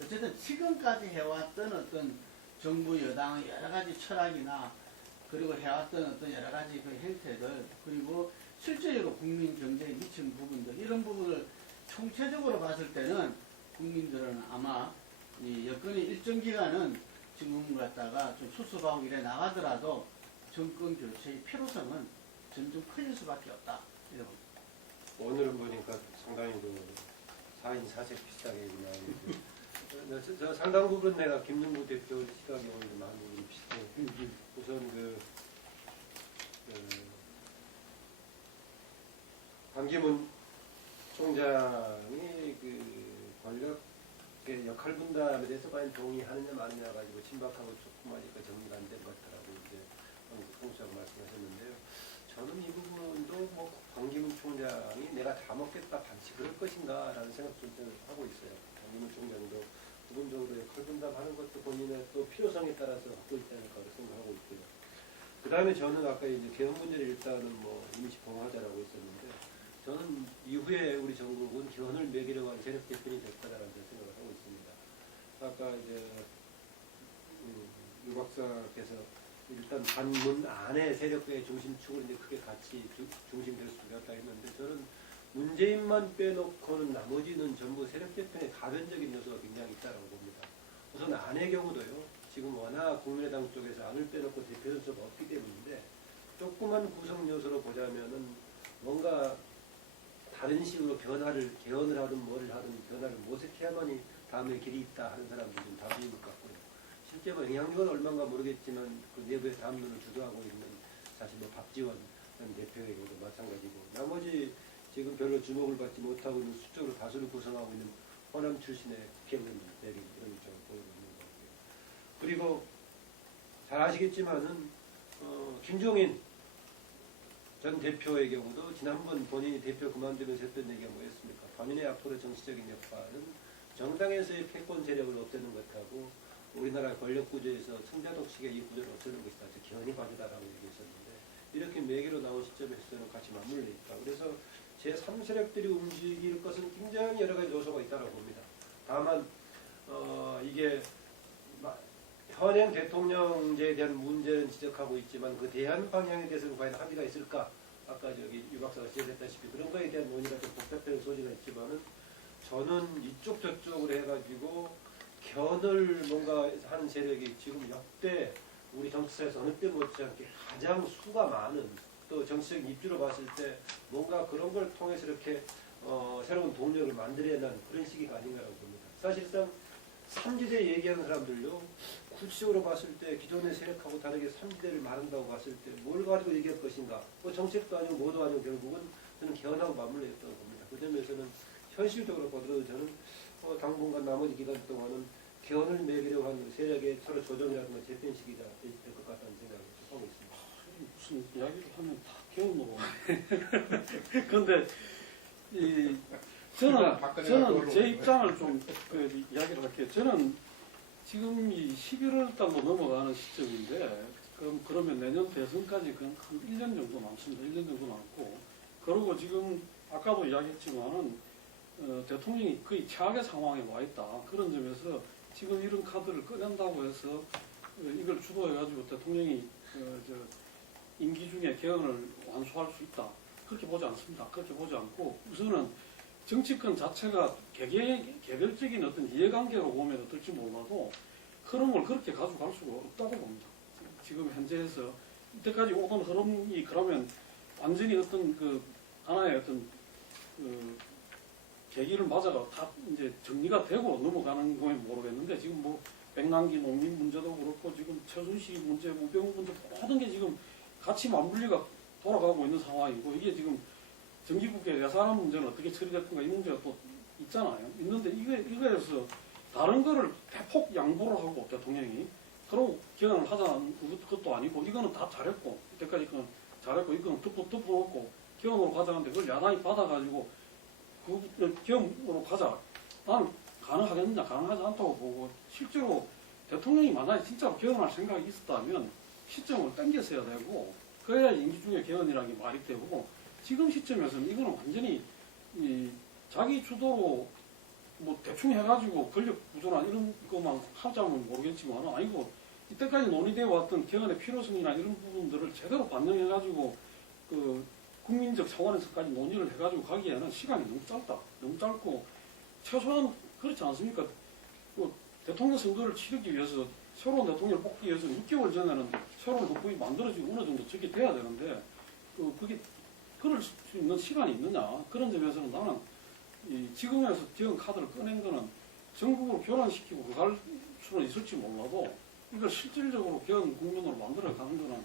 어쨌든 지금까지 해왔던 어떤 정부 여당의 여러 가지 철학이나 그리고 해왔던 어떤 여러 가지 그 행태들 그리고 실제로 국민 경제에 미친 부분들 이런 부분을 총체적으로 봤을 때는 국민들은 아마 이 여건이 일정 기간은 지금 갖다가 좀 수습하고 이래 나가더라도 정권 교체의 필요성은 점점 커질 수밖에 없다. 이런. 오늘은 보니까 상당히 그 4인 4색 비슷하게 나오는데 저 상당 부분 내가 김능구 대표 시각에 오늘 많이 비슷해. 우선 반기문 총장이 그 권력의 역할 분담에 대해서 과연 동의하느냐 마느냐 가지고 친박하고 조금 아직 정리가 안 된 것 같다라고 이제 총장 말씀하셨는데요. 저는 이 부분도 뭐 반기문 총장이 내가 다 먹겠다 반치 그럴 것인가라는 생각 좀 하고 있어요. 반기문 총장도 부분 정도의 역할 분담하는 것도 본인의 또 필요성에 따라서 갖고 있지 않을까 생각하고 있고요. 그 다음에 저는 아까 이제 개헌 문제를 일단은 뭐 임시 봉하자라고 했었는데 저는 이후에 우리 정국은 개헌을 매기려고 하는 세력 개편이 될 거다라는 생각을 하고 있습니다. 아까 이제 유 박사께서 일단 반문 안에 세력의 중심축을 이제 크게 같이 중심될 수 있다 했는데 저는 문재인만 빼놓고는 나머지는 전부 세력 개편의 가변적인 요소가 굉장히 있다고 봅니다. 우선 안의 경우도요. 지금 워낙 국민의당 쪽에서 안을 빼놓고 대표 선수가 없기 때문인데 조그만 구성 요소로 보자면은 뭔가 다른 식으로 개헌을 하든 뭐를 하든 변화를 모색해야만이 다음에 길이 있다 하는 사람들이 좀 다수인 것 같고요. 실제로 영향력은 얼마인가 모르겠지만 그 내부의 담론을 주도하고 있는 사실 뭐 박지원 대표의 경우도 마찬가지고 나머지 지금 별로 주목을 받지 못하고 있는 수적으로 다수를 구성하고 있는 호남 출신의 국회의원 내리 이런 쪽을 보이고 있는 것 같고요. 그리고 잘 아시겠지만은 김종인 전 대표의 경우도 지난번 본인이 대표 그만두면서 했던 얘기가 뭐였습니까? 본인의 앞으로 정치적인 역할은 정당에서의 패권 세력을 없애는 것하고 우리나라 권력 구조에서 청자독식의 이 구조를 없애는 것이다. 기원이 과제다라고 얘기했었는데 이렇게 매개로 나온 시점에서는 같이 맞물려 있다. 그래서 제3세력들이 움직일 것은 굉장히 여러 가지 요소가 있다고 봅니다. 다만 이게 현행 대통령제에 대한 문제는 지적하고 있지만 그 대안 방향에 대해서는 과연 합의가 있을까? 아까 유 박사가 지적했다시피 그런 거에 대한 논의가 좀 복잡한 소지가 있지만은 저는 이쪽 저쪽으로 해가지고 견을 뭔가 하는 세력이 지금 역대 우리 정치사에서 어느 때 못지않게 가장 수가 많은 또 정치적인 입지로 봤을 때 뭔가 그런 걸 통해서 이렇게 새로운 동력을 만들어내는 그런 시기가 아닌가라고 봅니다. 사실상 삼지대 얘기하는 사람들요 구체적으로 봤을 때 기존의 세력하고 다르게 삼지대를 말한다고 봤을 때 뭘 가지고 얘기할 것인가 뭐 정책도 아니고 뭐도 아니고 결국은 저는 개헌하고 맞물려 있다고 봅니다. 그 점에서는 현실적으로 보더라도 저는 당분간 나머지 기간 동안은 개헌을 매기려고 하는 세력의 서로 조정이라든가 재편식이다 될 것 같다는 생각을 하고 있습니다. 무슨 이야기를 하면 다 개헌으로. 근데 저는 제 입장을 좀 이야기를 할게요. 저는 지금 이 11월 달로 넘어가는 시점인데 그러면 내년 대선까지 그냥 한 1년 정도 남습니다. 1년 정도 남고 그리고 지금 아까도 이야기했지만은 대통령이 거의 최악의 상황에 와 있다. 그런 점에서 지금 이런 카드를 꺼낸다고 해서 이걸 주도해가지고 대통령이 임기 중에 개헌을 완수할 수 있다. 그렇게 보지 않습니다. 그렇게 보지 않고 우선은 정치권 자체가 개별적인 어떤 이해관계로 보면 어떨지 몰라도 흐름을 그렇게 가져갈 수가 없다고 봅니다. 지금 현재에서 이때까지 오던 흐름이 그러면 완전히 어떤 하나의 어떤 계기를 맞아가 다 이제 정리가 되고 넘어가는 거면 모르겠는데 지금 뭐 백남기 농민 문제도 그렇고 지금 최순실 문제, 우병우 문제 모든 게 지금 같이 맞물리가 돌아가고 있는 상황이고 이게 지금 정기국회 예산안 문제는 어떻게 처리됐던가 이 문제가 또 있잖아요. 있는데 이거에서 다른 거를 대폭 양보를 하고 대통령이 그러고 개헌을 하자는 그것도 아니고 이거는 다 잘했고 이때까지 그건 잘했고 이거는 덮어놓고 개헌으로 가자는데 그걸 야당이 받아가지고 그 개헌으로 가자. 나는 가능하겠느냐 가능하지 않다고 보고 실제로 대통령이 만약에 진짜로 개헌할 생각이 있었다면 시점을 당겼어야 되고 그래야 임기 중에 개헌이라는 게 말이 되고 지금 시점에서는 이거는 완전히 자기 주도로 뭐 대충 해가지고 권력 구조나 이런 것만 하자면 모르겠지만 아니고 이때까지 논의되어 왔던 개헌의 필요성이나 이런 부분들을 제대로 반영해가지고 그 국민적 차원에서까지 논의를 해가지고 가기에는 시간이 너무 짧다. 너무 짧고 최소한 그렇지 않습니까? 그 대통령 선거를 치르기 위해서 새로운 대통령을 뽑기 위해서 6개월 전에는 새로운 헌법이 만들어지고 어느 정도 적게 돼야 되는데 그게 그럴 수 있는 시간이 있느냐 그런 점에서는 나는 지금에서 개헌 카드를 꺼낸 거는 전국으로 교란시키고 갈 수는 있을지 몰라도 이걸 실질적으로 개헌 국면으로 만들어가는 거는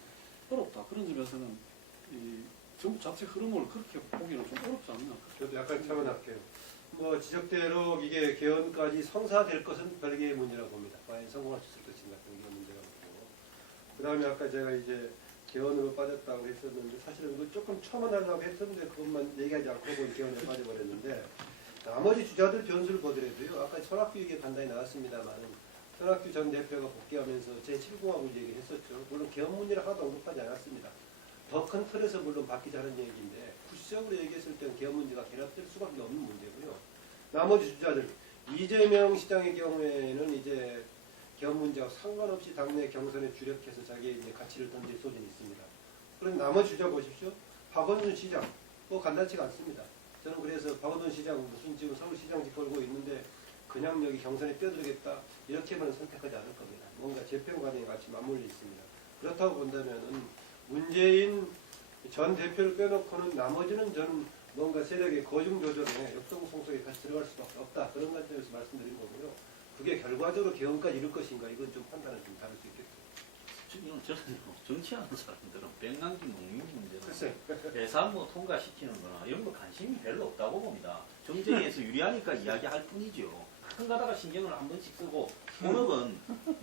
어렵다. 그런 점에서는 정부 자체 흐름을 그렇게 보기는 좀 어렵지 않나. 저도 약간 첨언할게요. 뭐 지적대로 이게 개헌까지 성사될 것은 별개의 문제라고 봅니다. 과연 성공할 수 있을 것인가 그런 문제가 있고. 그 다음에 아까 제가 이제 개헌으로 빠졌다고 했었는데 사실은 그 조금 첨언하려고 했었는데 그것만 얘기하지 않고 본 개헌에 빠져버렸는데 나머지 주자들 변수를 보더라도요. 아까 손학규 얘기 간단히 나왔습니다만은 손학규 전 대표가 복귀하면서 제7공화국 얘기를 했었죠. 물론 개헌 문제를 하나도 언급하지 않았습니다. 더 큰 틀에서 물론 바뀌자는 얘기인데 구체적으로 얘기했을 때는 개헌 문제가 결합될 수밖에 없는 문제고요. 나머지 주자들 이재명 시장의 경우에는 이제 개헌 문제와 상관없이 당내 경선에 주력해서 자기의 이제 가치를 던질 소진이 있습니다. 그럼 나머지 주자 보십시오. 박원순 시장 뭐 간단치가 않습니다. 저는 그래서 박원순 시장 무슨 지금 서울시장직 걸고 있는데 그냥 여기 경선에 뛰어들겠다 이렇게만 선택하지 않을 겁니다. 뭔가 재평 과정에 같이 맞물려 있습니다. 그렇다고 본다면은 문재인 전 대표를 빼놓고는 나머지는 저는 뭔가 세력의 거중 조정에 역동성속에 같이 들어갈 수밖에 없다. 그런 관점에서 말씀드린 거고요. 그게 결과적으로 개헌까지 이룰 것인가 이건 좀 판단을 좀 다를 수 있겠죠. 지금 저는 정치하는 사람들은 백남기 농민 문제나 글쎄. 예산뭐 통과시키는 거나 이런 거 관심이 별로 없다고 봅니다. 정쟁에서 유리하니까 이야기할 뿐이죠. 가끔 가다가 신경을 한 번씩 쓰고 본업은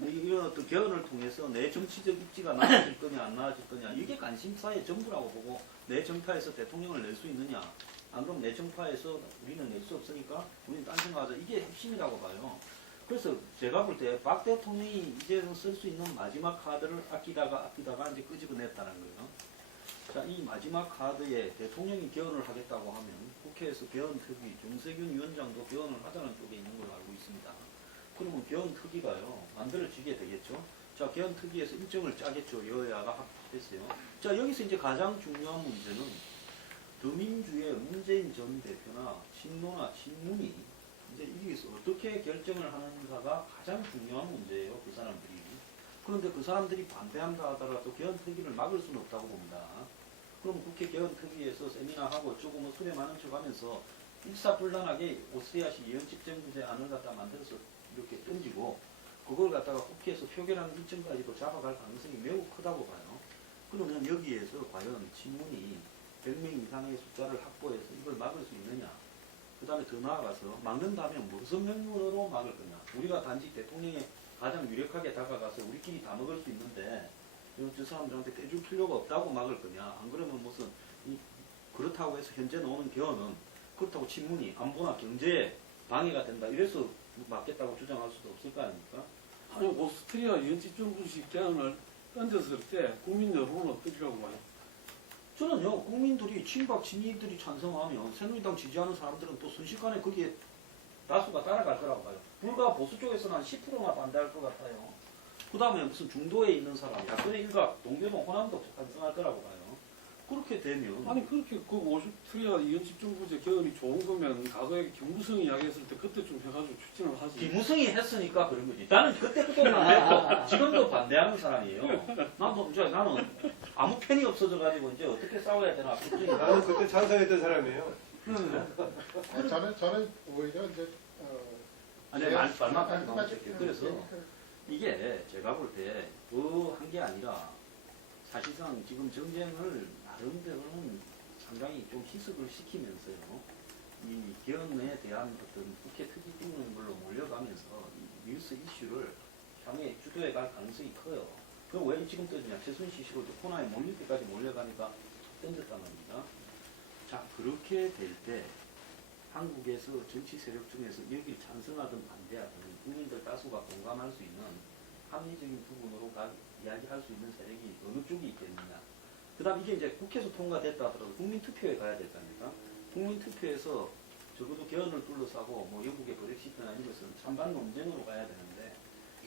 이런 어떤 개헌을 통해서 내 정치적 입지가 나아질 거냐 안 나아질 거냐 이게 관심사의 전부라고 보고 내 정파에서 대통령을 낼 수 있느냐 안 그럼 내 정파에서 우리는 낼 수 없으니까 우리는 딴 생각하자 이게 핵심이라고 봐요. 그래서 제가 볼 때 박 대통령이 이제는 쓸 수 있는 마지막 카드를 아끼다가 이제 끄집어냈다는 거예요. 자, 이 마지막 카드에 대통령이 개헌을 하겠다고 하면 국회에서 개헌특위, 정세균 위원장도 개헌을 하자는 쪽에 있는 걸로 알고 있습니다. 그러면 개헌특위가요, 만들어지게 되겠죠. 자, 개헌특위에서 일정을 짜겠죠. 여야가 합했어요. 자, 여기서 이제 가장 중요한 문제는 더민주의 문재인 전 대표나 친노나 친문이 이제 여기서 어떻게 결정을 하는가가 가장 중요한 문제예요. 그 사람들이. 그런데 그 사람들이 반대한다 하더라도 개헌특위를 막을 수는 없다고 봅니다. 그럼 국회 개헌특위에서 세미나하고 조금 뭐 수레 많은 척 하면서 일사불란하게 오스트리아식 예언집정부제 안을 갖다 만들어서 이렇게 던지고 그걸 갖다가 국회에서 표결하는 일정까지도 잡아갈 가능성이 매우 크다고 봐요. 그러면 여기에서 과연 친문이 100명 이상의 숫자를 확보해서 이걸 막을 수 있느냐? 그 다음에 더 나아가서 막는다면 무슨 명분으로 막을 거냐? 우리가 단지 대통령에 가장 유력하게 다가가서 우리끼리 다 먹을 수 있는데 저 사람들한테 떼줄 필요가 없다고 막을 거냐? 안 그러면 무슨 그렇다고 해서 현재 나오는 개헌은 그렇다고 친문이 안보나 경제에 방해가 된다 이래서 막겠다고 주장할 수도 없을 거 아닙니까? 아니 오스트리아 연집정부식 개헌을 던졌을 때 국민 여론은 어떠리라고 봐요? 저는요 국민들이 친박 친이들이 찬성하면 새누리당 지지하는 사람들은 또 순식간에 거기에 다수가 따라갈 거라고 봐요. 불과 보수 쪽에서는 한 10%만 반대할 것 같아요. 그 다음에 무슨 중도에 있는 사람, 야권의 일각, 동대동, 호남도 찬성할 거라고 봐요. 그렇게 되면 아니 그렇게 그 오스트리아 연집정부제 개헌이 좋은 거면 과거에 김무성이 이야기했을 때 그때 좀 해가지고 추진을 하지. 김무성이 했으니까 그런 거지. 나는 그때부터 반대했고 지금도 반대하는 사람이에요. 나는 아무 편이 없어져가지고 이제 어떻게 싸워야 되나. 나는 그때 찬성했던 사람이에요. 아니, 저는 오히려 이제 아니 말만 나오실게요. 그래서 이게 제가 볼 때 그 한 게 아니라 사실상 지금 정쟁을 나름대로는 상당히 좀 희석을 시키면서요. 이 개헌에 대한 어떤 국회 특위 있는 걸로 몰려가면서 이 뉴스 이슈를 향해 주도해 갈 가능성이 커요. 그럼 왜 지금 떠지냐? 최순실 씨로 코너에 몰릴 때까지 몰려가니까 던졌단 말입니다. 자, 그렇게 될 때 한국에서 정치 세력 중에서 여기를 찬성하든 반대하든 국민들 다수가 공감할 수 있는 합리적인 부분으로 이야기할 수 있는 세력이 어느 쪽이 있겠느냐. 그 다음 이게 이제 국회에서 통과됐다 하더라도 국민투표에 가야 될 거 아닙니까? 국민투표에서 적어도 개헌을 둘러싸고 뭐 영국의 브렉시트나 이런 것은 찬반 논쟁으로 가야 되는데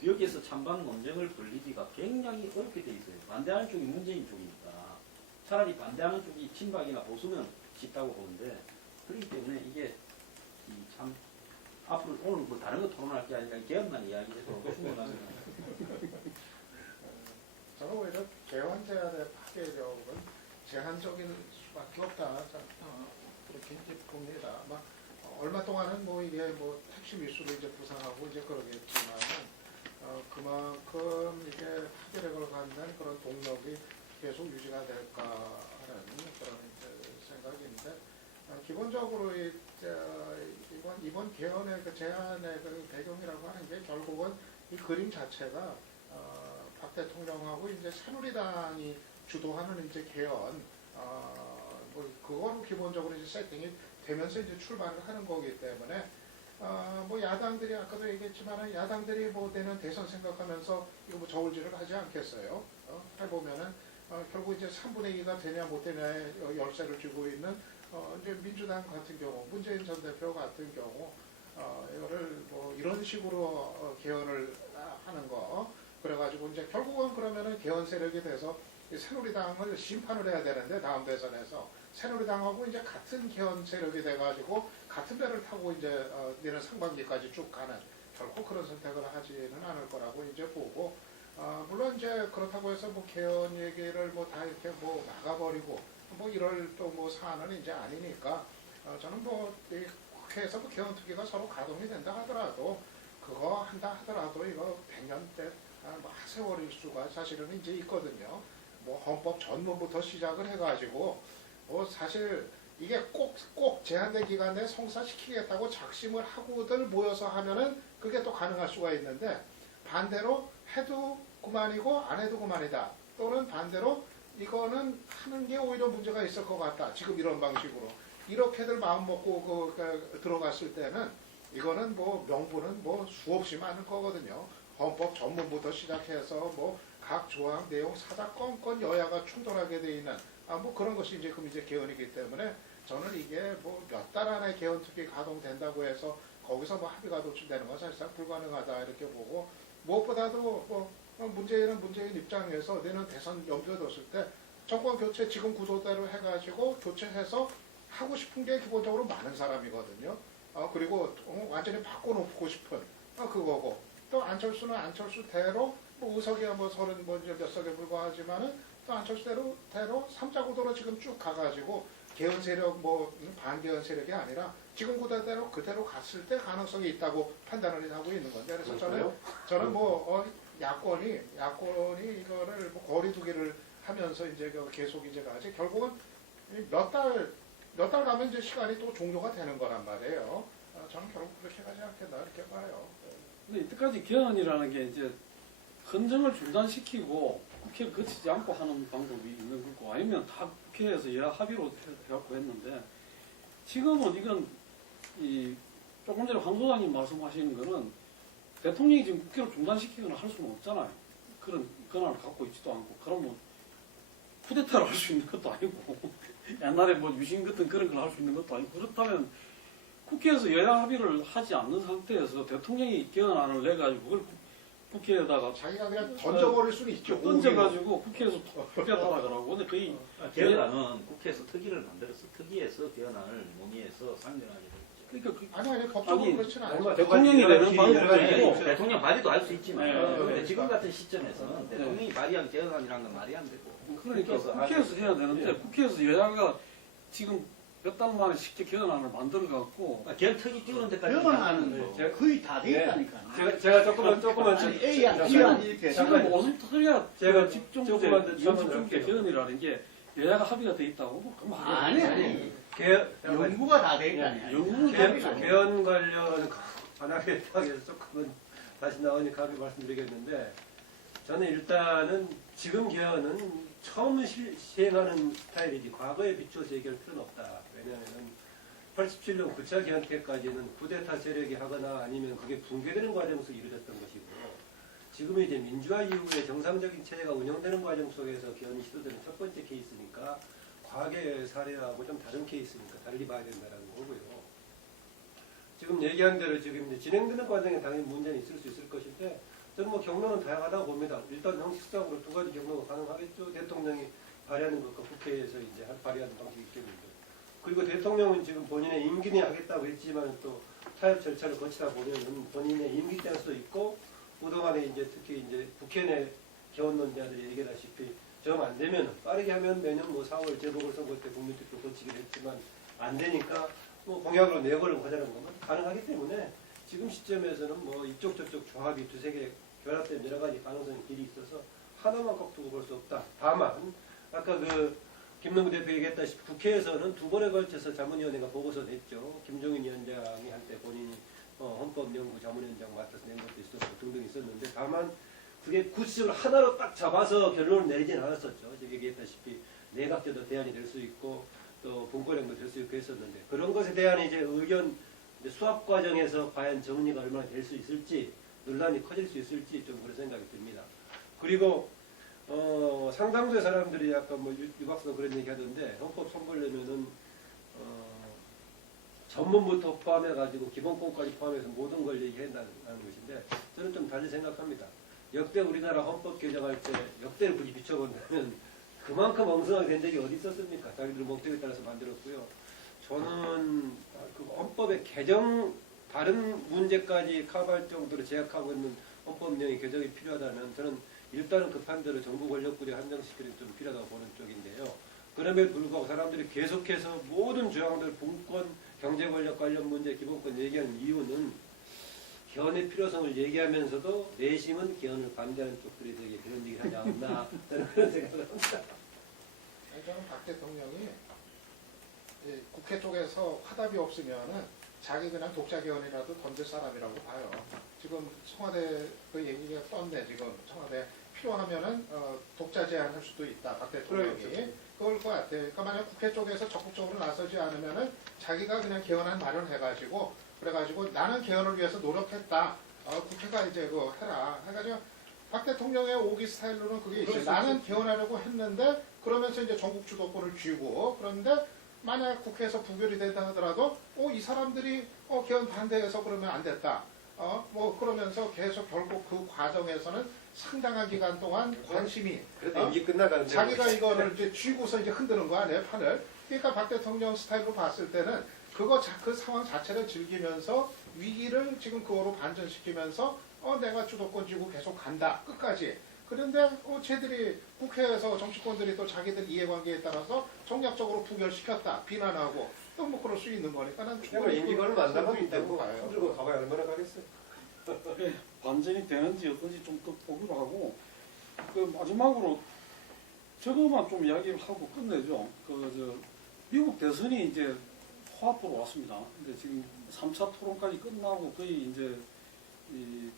여기에서 찬반 논쟁을 벌리기가 굉장히 어렵게 돼 있어요. 반대하는 쪽이 문재인 쪽이니까 차라리 반대하는 쪽이 친박이나 보수면 쉽다고 보는데 그렇기 때문에 이게 참 앞으로 오늘 뭐 다른 거 토론할 게 아니라 개헌만 이야기해서 충분합니다. 저는 오히려 개헌 제안의 파괴력은 제한적일 수밖에 없다. 그렇게 이제 봅니다. 얼마 동안은 뭐 이게 뭐 핵심 이슈로 이제 부상하고 이제 그러겠지만 그만큼 이게 파괴력을 갖는 그런 동력이 계속 유지가 될까 하는 그런 생각인데 기본적으로 이번 개헌의 그 제안의 그 배경이라고 하는 게 결국은 이 그림 자체가 박 대통령하고 이제 새누리당이 주도하는 이제 개헌 뭐 그거로 기본적으로 이제 세팅이 되면서 이제 출발을 하는 거기 때문에 뭐 야당들이 아까도 얘기했지만은 야당들이 뭐 내년 대선 생각하면서 이거 뭐 저울질을 하지 않겠어요. 해보면은 결국 이제 3분의 2가 되냐 못 되냐의 열쇠를 쥐고 있는 이제 민주당 같은 경우 문재인 전 대표 같은 경우 이거를 뭐 이런 식으로 개헌을 하는 거 그래가지고 이제 결국은 그러면은 개헌 세력이 돼서 새누리당을 심판을 해야 되는데 다음 대선에서 새누리당하고 이제 같은 개헌 세력이 돼가지고 같은 배를 타고 이제 내년 상반기까지 쭉 가는 결코 그런 선택을 하지는 않을 거라고 이제 보고 물론 이제 그렇다고 해서 뭐 개헌 얘기를 뭐 다 이렇게 뭐 막아버리고 뭐 이럴 또 뭐 사안은 이제 아니니까 저는 뭐 국회에서 뭐 개헌 특위가 서로 가동이 된다 하더라도 그거 한다 하더라도 이거 100년 때 뭐 하세월일 수가 사실은 이제 있거든요. 뭐 헌법 전문부터 시작을 해가지고 뭐 사실 이게 꼭 제한된 기간 내에 성사시키겠다고 작심을 하고들 모여서 하면은 그게 또 가능할 수가 있는데, 반대로 해도 그만이고 안 해도 그만이다. 또는 반대로 이거는 하는 게 오히려 문제가 있을 것 같다. 지금 이런 방식으로. 이렇게들 마음 먹고 들어갔을 때는 이거는 뭐 명분은 뭐 수없이 많을 거거든요. 헌법 전문부터 시작해서 뭐 각 조항 내용 사사건건 여야가 충돌하게 돼 있는 뭐 그런 것이 이제 개헌이기 때문에 저는 이게 뭐 몇 달 안에 개헌특위 가동된다고 해서 거기서 뭐 합의가 도출되는 건 사실상 불가능하다 이렇게 보고, 무엇보다도 뭐 문재인 입장에서 내년 대선 염두에 뒀을 때 정권 교체 지금 구도대로 해가지고 교체해서 하고 싶은 게 기본적으로 많은 사람이거든요. 그리고 완전히 바꿔놓고 싶은 그거고, 또 안철수는 안철수대로 뭐 의석이야 뭐 30 몇 석에 불과하지만은 또 안철수대로 3자 구도로 지금 쭉 가가지고 개헌 세력 뭐 반개헌 세력이 아니라 지금 구도대로 그대로 갔을 때 가능성이 있다고 판단을 하고 있는 건데, 그래서 저는 뭐 야권이 이거를 뭐 거리두기를 하면서 이제 계속 이제 가지 결국은 몇 달 가면 이제 시간이 또 종료가 되는 거란 말이에요. 저는 결국 그렇게 가지 않겠나 이렇게 봐요. 근데 이때까지 개헌이라는 게 이제 헌정을 중단시키고 국회를 거치지 않고 하는 방법이 있는 거고, 아니면 다 국회에서 여야 합의로 해갖고 했는데, 지금은 이건 조금 전에 황 소장님 말씀하시는 거는 대통령이 지금 국회를 중단시키거나 할 수는 없잖아요. 그런 권한을 갖고 있지도 않고, 그러면 쿠데타를 할 수 있는 것도 아니고 옛날에 뭐 유신 같은 그런 걸 할 수 있는 것도 아니고, 그렇다면 국회에서 여야 합의를 하지 않는 상태에서 대통령이 개헌안을 내가지고 그걸 국회에다가 자기가 그냥 던져버릴 수는 있죠. 던져가지고 국회에서 투표하라 그러고. 근데 거의 개헌안은 국회에서 특위를 만들어서 특위에서 개헌안을 논의해서 상정하게 되죠. 그러니까 아니 법적으로 그렇지는 않아요. 대통령이 내는 방법이고, 대통령 발의도 할 수 있지만 네. 근데 지금 같은 시점에서는 대통령이 발의한 개헌안이라는 건 말이 안 되고 그러니까 국회에서 해야 되는데, 예. 국회에서 여야가 지금 몇 달 만에 쉽게 개헌안을 만들어갖고 개헌 특위 띄우는 데까지 개헌안은 네. 거의 다 돼 있다니까. 제가 조금만 아니, A안, B안 이렇게. 지금 무슨 털이야 제가 집중제, 조금만 더 집중제 설명할게요. 개헌이라는 게 여야가 합의가 돼 있다고? 뭐 그럼 아니. 개헌 연구가 다 돼 있다니까. 개헌 관련 관할에 대해서 조금은 다시 나오니까 하게 말씀드리겠는데, 저는 일단은 지금 개헌은 처음 시행하는 스타일이지 과거에 비추어서 얘기할 필요는 없다. 왜냐하면 87년 9차 개헌 때까지는 쿠데타 세력이 하거나 아니면 그게 붕괴되는 과정 속에 이루어졌던 것이고, 지금은 이제 민주화 이후에 정상적인 체제가 운영되는 과정 속에서 개헌이 시도되는 첫 번째 케이스니까 과거의 사례하고 좀 다른 케이스니까 달리 봐야 된다는 거고요. 지금 얘기한 대로 지금 이제 진행되는 과정에 당연히 문제는 있을 수 있을 것인데, 저는 뭐 경로는 다양하다고 봅니다. 일단 형식상으로 두 가지 경로가 가능하겠죠. 대통령이 발의하는 것과 국회에서 이제 발의하는 방식이 있겠는데, 그리고 대통령은 지금 본인의 임기 내에 하겠다고 했지만 또 타협 절차를 거치다 보면은 본인의 임기 때일 수도 있고, 그동안에 이제 특히 이제 국회 내 개헌 논자들이 얘기하다시피 정 안 되면 빠르게 하면 내년 뭐 4월 재보궐선거 때 국민투표 거치기로 했지만 안 되니까 뭐 공약으로 내걸을 하자는 건 가능하기 때문에 지금 시점에서는 뭐 이쪽 저쪽 조합이 두세 개 결합된 여러 가지 가능성의 길이 있어서 하나만 꼭 두고 볼 수 없다. 다만 아까 김능구 대표 얘기했다시피 국회에서는 두 번에 걸쳐서 자문위원회가 보고서 냈죠. 김종인 위원장이 한때 본인이 헌법연구 자문위원장 맡아서 낸 것도 있었고 등등 있었는데, 다만 그게 구체적으로 하나로 딱 잡아서 결론을 내리진 않았었죠. 제가 얘기했다시피 내각제도 대안이 될 수 있고 또 분권형도 될 수 있고 했었는데, 그런 것에 대한 이제 의견 수합 과정에서 과연 정리가 얼마나 될 수 있을지, 논란이 커질 수 있을지 좀 그런 생각이 듭니다. 그리고 상당수의 사람들이 아까 뭐 유박사 그런 얘기 하던데, 헌법 선보려면은 전문부터 포함해가지고 기본권까지 포함해서 모든 걸 얘기한다는 것인데, 저는 좀 달리 생각합니다. 역대 우리나라 헌법 개정할 때 역대를 굳이 비춰본다면 그만큼 엉성하게 된 적이 어디 있었습니까? 자기들 목적에 따라서 만들었고요. 저는 그 헌법의 개정 다른 문제까지 커버할 정도로 제약하고 있는 헌법령의 개정이 필요하다면, 저는 일단은 급한 대로 정부 권력구조 한정시키는 좀 필요하다고 보는 쪽인데요. 그럼에도 불구하고 사람들이 계속해서 모든 조항들 분권, 경제 권력 관련 문제, 기본권 얘기하는 이유는 개헌의 필요성을 얘기하면서도 내심은 개헌을 반대하는 쪽들이 되게 그런 얘기를 하지 않나 저는 그런 생각을 합니다. 저는 박 대통령이 국회 쪽에서 화답이 없으면은 자기 그냥 독자 개헌이라도 던질 사람이라고 봐요. 지금 청와대 그 얘기가 떴네. 지금 청와대 필요하면은 독자 제안할 수도 있다. 박 대통령이. 그렇죠. 그럴 것 같아요. 그러니까 만약 국회 쪽에서 적극적으로 나서지 않으면은 자기가 그냥 개헌안 마련해가지고 그래가지고 나는 개헌을 위해서 노력했다. 국회가 이제 그거 해라. 해가지고 박 대통령의 오기 스타일로는 그게 있어요. 나는 개헌하려고 했는데 그러면서 이제 전국 주도권을 쥐고 그런데 만약 국회에서 부결이 된다 하더라도 이 사람들이 개헌 반대해서 그러면 안 됐다. 뭐 그러면서 계속 결국 그 과정에서는 상당한 기간 동안 관심이 그래도 이게 끝나가는데 자기가 이거를 이제 쥐고서 이제 흔드는 거 아니에요, 판을. 그러니까 박 대통령 스타일로 봤을 때는 그 상황 자체를 즐기면서 위기를 지금 그거로 반전시키면서 내가 주도권 쥐고 계속 간다, 끝까지. 그런데 쟤들이 국회에서 정치권들이 또 자기들 이해관계에 따라서 정략적으로 부결시켰다, 비난하고 또 뭐 그럴 수 있는 거니까 난 내가 임기관을 만나면 있다고 봐요. 흔들고 가봐야 얼마나 가겠어요. 그게 반전이 되는지 어떤지 좀 더 보기로 하고 그 마지막으로 저거만 좀 이야기를 하고 끝내죠. 미국 대선이 이제 코앞으로 왔습니다. 근데 지금 3차 토론까지 끝나고 거의 이제 이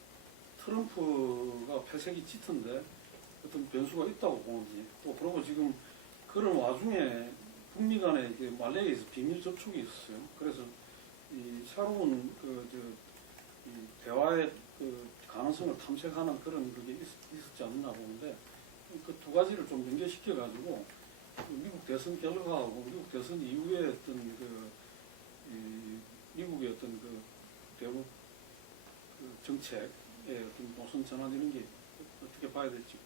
트럼프가 패색이 짙은데 어떤 변수가 있다고 보는지 또 그러고 지금 그런 와중에 북미 간에 이제 말레이에서 비밀 접촉이 있었어요. 그래서 이 새로운 이 대화의 그 가능성을 탐색하는 그런 그게 있었지 않나 보는데 그 두 가지를 좀 연결시켜 가지고 미국 대선 결과하고 미국 대선 이후에 어떤 이 미국의 어떤 그 대북 그 정책의 어떤 노선 전환 이런 게 어떻게 봐야 될지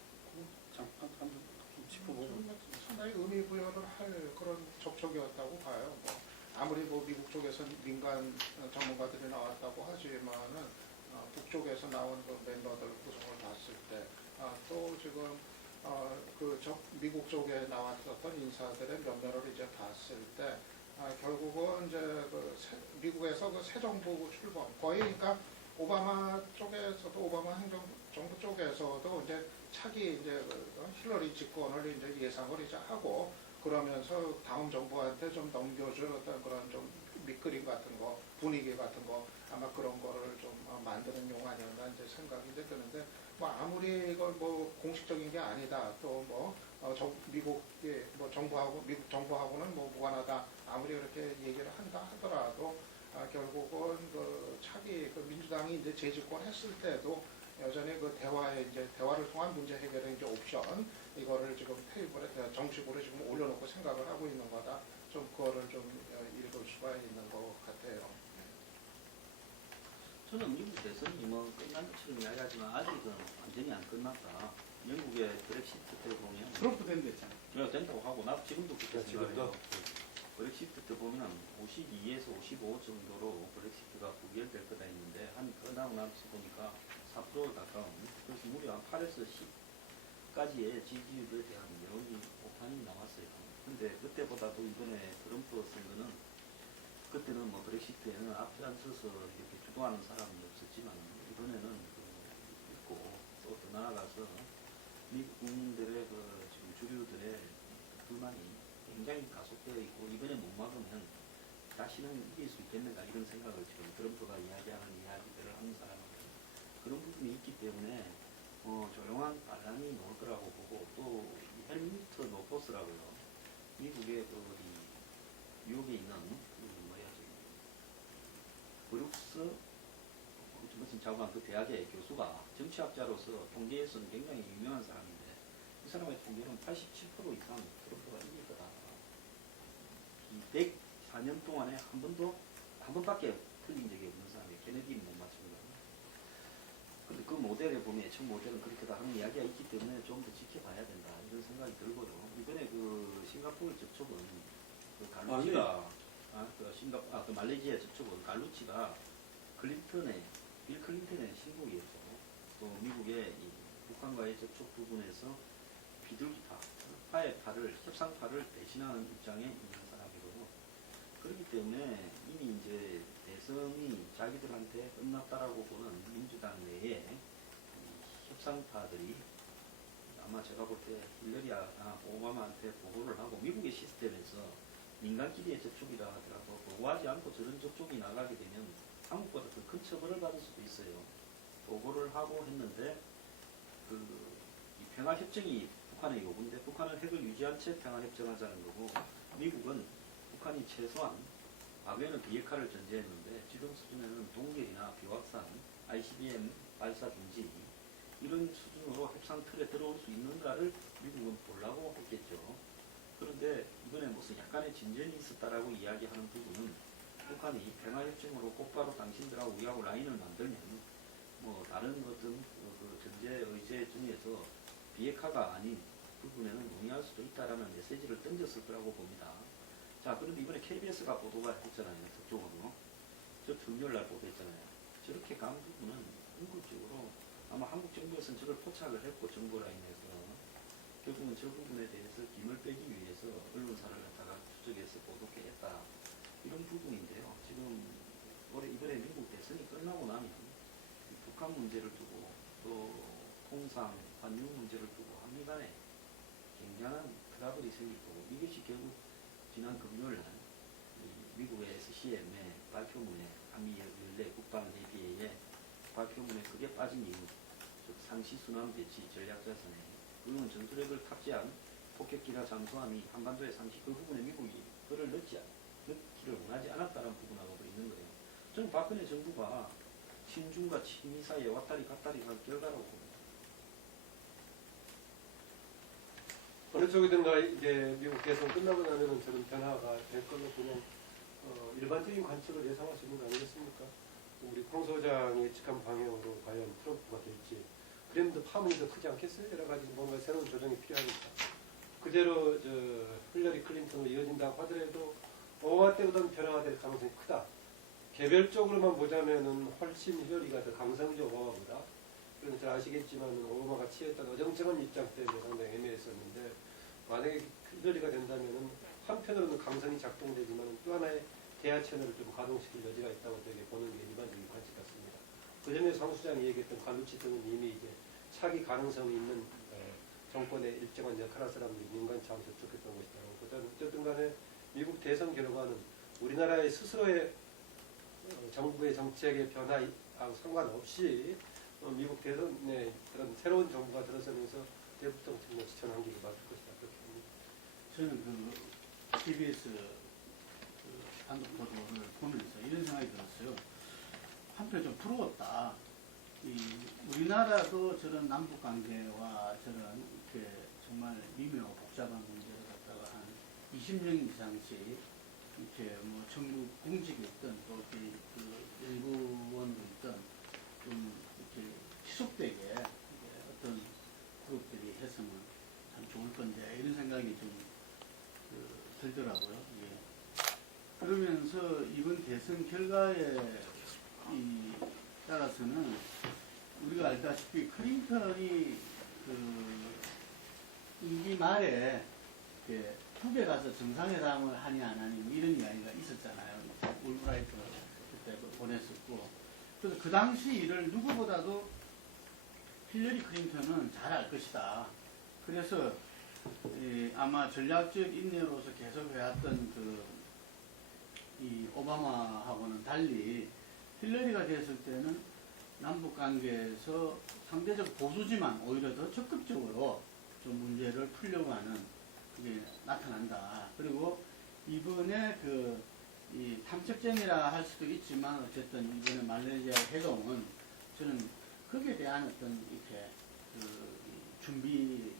잠깐 좀 짚어보고. 상당히 의미 부여를 할 그런 접촉이었다고 봐요. 뭐 아무리 뭐 미국 쪽에서 민간 전문가들이 나왔다고 하지만은 북쪽에서 나온 그 멤버들 구성을 봤을 때 또 지금 미국 쪽에 나왔었던 인사들의 면면을 이제 봤을 때 결국은 이제 미국에서 그 새 정부 출범 거의 그러니까 오바마 쪽에서도 오바마 행정부 쪽에서도 이제 차기 이제 힐러리 집권을 이제 예상을 이제 하고 그러면서 다음 정부한테 좀 넘겨줄 어떤 그런 좀 밑그림 같은 거 분위기 같은 거 아마 그런 거를 좀 만드는 용 아니었나 이제 생각이 이제 드는데 뭐 아무리 이걸 뭐 공식적인 게 아니다 또 뭐 미국의 뭐 정부하고 미국 정부하고는 뭐 무관하다 아무리 그렇게 얘기를 한다 하더라도 결국은 그 차기 그 민주당이 이제 재집권했을 때도 여전히 그 대화를 통한 문제 해결의 이제 옵션 이거를 지금 테이블에 정식으로 지금 올려놓고 생각을 하고 있는 거다. 좀 그거를 좀 읽을 수가 있는 것 같아요. 저는 미국 대선이 뭐 끝난 것처럼 이야기하지만 아직은 완전히 안 끝났다. 영국의 브렉시트 때 보면 트럼프 된댔잖아. 된다고 하고 나 지금도 그렇게 지금도? 생각해요. 브렉시트 때 보면 52에서 55 정도로 브렉시트가 부결될 거다 했는데 한 끝나고 나서 보니까 4% 가까운 그래서 무려 한 8에서 10까지의 지지율에 대한 여론이 오판이 나왔어요. 근데 그때보다도 이번에 트럼프 선거는 그때는 뭐 브렉시트에는 앞장서서 이렇게 주도하는 사람이 없었지만 이번에는 있고 또 더 나아가서 미국 국민들의 지금 주류들의 불만이 굉장히 가속되어 있고 이번에 못 막으면 다시는 이길 수 있겠는가 이런 생각을 지금 트럼프가 이야기하는 이야기들을 하는 사람은 그런 부분이 있기 때문에 조용한 반란이 나올 거라고 보고 또 헬미트 노포스라고요. 미국의 뉴욕에 있는 브룩스 무슨 자고한 그 대학의 교수가 정치학자로서 통계에서는 굉장히 유명한 사람인데 이 사람의 통계는 87% 이상 트럼프가 이길 거다. 이 104년 동안에 한 번밖에 틀린 적이 없는 사람이 케네디는 못 맞춘 거예요. 근데 그 모델에 보면 예측 모델은 그렇게다 하는 이야기가 있기 때문에 좀 더 지켜봐야 된다 이런 생각이 들고요. 이번에 그 싱가포르 접촉은 그 갈루치가 그 말레이시아 접촉은 갈루치가 빌 클린턴의 신곡이었고 또 미국의 이 북한과의 접촉 부분에서 협상파를 대신하는 입장에 있는 사람이고 그렇기 때문에 이미 이제 대선이 자기들한테 끝났다라고 보는 민주당 내에 협상파들이 아마 제가 볼 때 힐러리나 오바마한테 보고를 하고 미국의 시스템에서 민간끼리의 접촉이라 하더라도 보고하지 않고 저런 접촉이 나가게 되면 한국보다 더 큰 처벌을 받을 수도 있어요. 보고를 하고 했는데 이 평화협정이 북한의 요구인데 북한은 핵을 유지한 채 평화협정하자는 거고 미국은 북한이 최소한 과거에는 비핵화를 전제했는데 지금 수준에는 동결이나 비확산, ICBM 발사 중지 이런 수준으로 협상 틀에 들어올 수 있는가를 미국은 보려고 했겠죠. 그런데 이번에 무슨 약간의 진전이 있었다라고 이야기하는 부분은 북한이 평화협정으로 곧바로 당신들하고 우리하고 라인을 만들면 뭐 다른 어떤 그 전제 의제 중에서 비핵화가 아닌 부분에는 논의할 수도 있다라는 메시지를 던졌을 거라고 봅니다. 자, 그런데 이번에 KBS가 보도가 했잖아요. 특종으로. 저 금요일날 보도했잖아요. 저렇게 간 부분은 궁극적으로 아마 한국 정부에서는 저걸 포착을 했고 정보 라인에서 결국은 저 부분에 대해서 김을 빼기 위해서 언론사를 갖다가 추적해서 보도케 했다. 이런 부분인데요. 지금 이번에 미국 대선이 끝나고 나면 이 북한 문제를 두고 또 통상 환율 문제를 두고 한미 간에 굉장한 트러블이 생길 거고 이것이 결국 지난 금요일날 미국의 SCM의 발표문에 한미 연례 국방회의에 발표문에 그게 빠진 이유 즉 상시순환 배치 전략자산에 그건 전투력을 탑재한 폭격기가 잠수함이 한반도에 상시 그 부분에 미국이 그를 넣기를 원하지 않았다는 부분하고도 있는 거예요. 저는 박근혜 정부가 친중과 친미 사이에 왔다리 갔다리 한 결과라고 봅니다. 어느 쪽이든가 이제 미국 대선 끝나고 나면은 저런 변화가 될 걸로 그냥 일반적인 관측을 예상할 수 있는 거 아니겠습니까? 우리 콩 소장이 예측한 방향으로 과연 트럼프가 될지 그램도 파문이 더 크지 않겠어요? 여러 가지 뭔가 새로운 조정이 필요하니까 그대로 힐러리 클린턴으로 이어진다고 하더라도 오바마 때보다는 변화가 될 가능성이 크다. 개별적으로만 보자면은 훨씬 힐러리가 더 강성적 오바마보다. 그래서 잘 아시겠지만 오바마가 취했던 어정쩡한 입장 때문에 상당히 애매했었는데 만약에 힐러리가 된다면은 한편으로는 강성이 작동되지만 또 하나의 대화 채널을 좀 가동시킬 여지가 있다고 되게 보는 게 일반적인 관측 같습니다. 그 전에 상 수장이 얘기했던 갈루치 등은 이미 이제 차기 가능성이 있는 정권의 일정한 역할할 사람들이 민간차원 접촉했던 것이라고 보다는 어쨌든 간에 미국 대선 결과는 우리나라의 스스로의 정부의 정책의 변화하고 상관없이 미국 대선에 그런 새로운 정부가 들어서면서 대북 정책의 지천 한계를 맞을 것이다 그렇게 봅니다. 저는 KBS 단독 보도를 보면서 이런 생각이 들었어요. 한편 좀 부러웠다. 우리나라도 저런 남북 관계와 저런 이렇게 정말 미묘 복잡한 문제를 갖다가 한 20년 이상씩 이렇게 뭐 정부 공직에 있던 또 이렇게 연구원도 있던 좀 이렇게 지속되게 어떤 그룹들이 했으면 참 좋을 건데 이런 생각이 좀 들더라고요. 예. 그러면서 이번 대선 결과에 따라서는 우리가 알다시피 클린턴이 임기 말에 북에 가서 정상회담을 하냐 안 하냐 이런 이야기가 있었잖아요. 울브라이트 그때 보냈었고 그래서 그 당시 일을 누구보다도 힐러리 클린턴은 잘 알 것이다. 그래서 아마 전략적 인내로서 계속 해왔던 이 오바마하고는 달리 힐러리가 됐을 때는 남북 관계에서 상대적 보수지만 오히려 더 적극적으로 좀 문제를 풀려고 하는 그게 나타난다. 그리고 이번에 이 탐색전이라 할 수도 있지만 어쨌든 이번에 말레이시아 회동은 저는 거기에 대한 어떤 이렇게 준비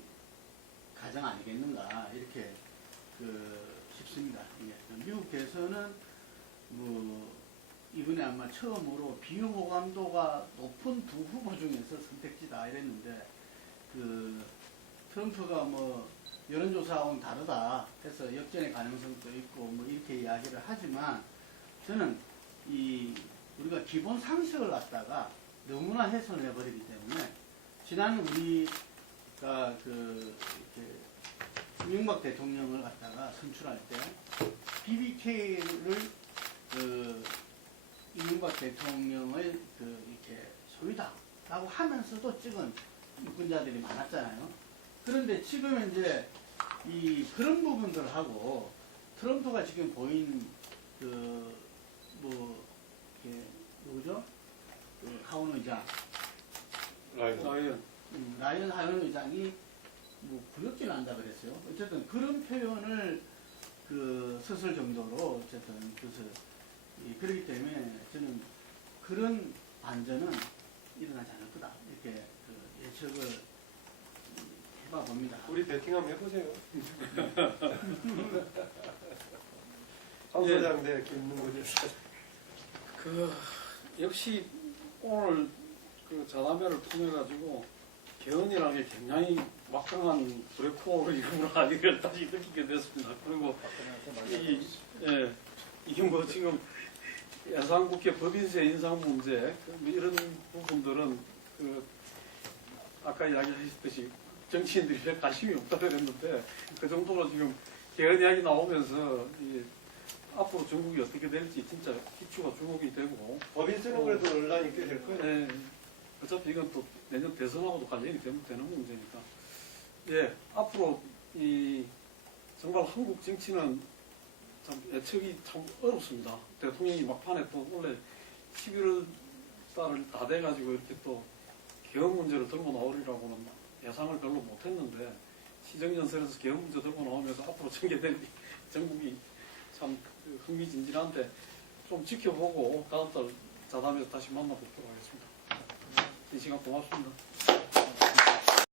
과정 아니겠는가 이렇게 싶습니다. 미국 대선은 이번에 아마 처음으로 비호감도가 높은 두 후보 중에서 선택지다 이랬는데 트럼프가 여론조사하고는 다르다 해서 역전의 가능성도 있고 이렇게 이야기를 하지만 저는 우리가 기본 상식을 갖다가 너무나 훼손을 해버리기 때문에 지난 우리가 이명박 대통령을 갖다가 선출할 때 BBK를 이명박 대통령의 이렇게 소유다라고 하면서도 찍은 유권자들이 많았잖아요. 그런데 지금 이제 그런 부분들하고 트럼프가 지금 보인 누구죠? 그 하원 의장, 라이언. 라이언 하원 의장이 뭐 구역질 한다 그랬어요. 어쨌든 그런 표현을 썼을 정도로 어쨌든 그렇기 때문에 저는 그런 반전은 일어나지 않을 거다 이렇게 예측을 해봐 봅니다. 우리 배팅 한번 해보세요. 황 소장 대 김문곤 여사. 역시 오늘 그 자담회를 통해 가지고 개헌이라는 게 굉장히 막강한 브레이크오버 이름으로 아니를 다시 느끼게 됐습니다. 그리고 이게 뭐 지금 예산국회 법인세 인상 문제 뭐 이런 부분들은 아까 이야기하셨듯이 정치인들이 별 관심이 없다 그랬는데 그 정도로 지금 개헌 이야기 나오면서 앞으로 전국이 어떻게 될지 진짜 기초가 주목이 되고 법인세는 그래도 논란이 꽤 될 거예요. 네, 어차피 이건 또 내년 대선하고도 관련이 되는 문제니까 앞으로 정말 한국 정치는 참 예측이 참 어렵습니다. 대통령이 막판에 또 원래 11월 달을 다 돼가지고 이렇게 또 개헌 문제를 들고 나오리라고는 예상을 별로 못했는데 시정연설에서 개헌 문제 들고 나오면서 앞으로 전개될 전국이 참 흥미진진한데 좀 지켜보고 다음 달 자담에서 다시 만나보도록 하겠습니다. 이 시간 고맙습니다.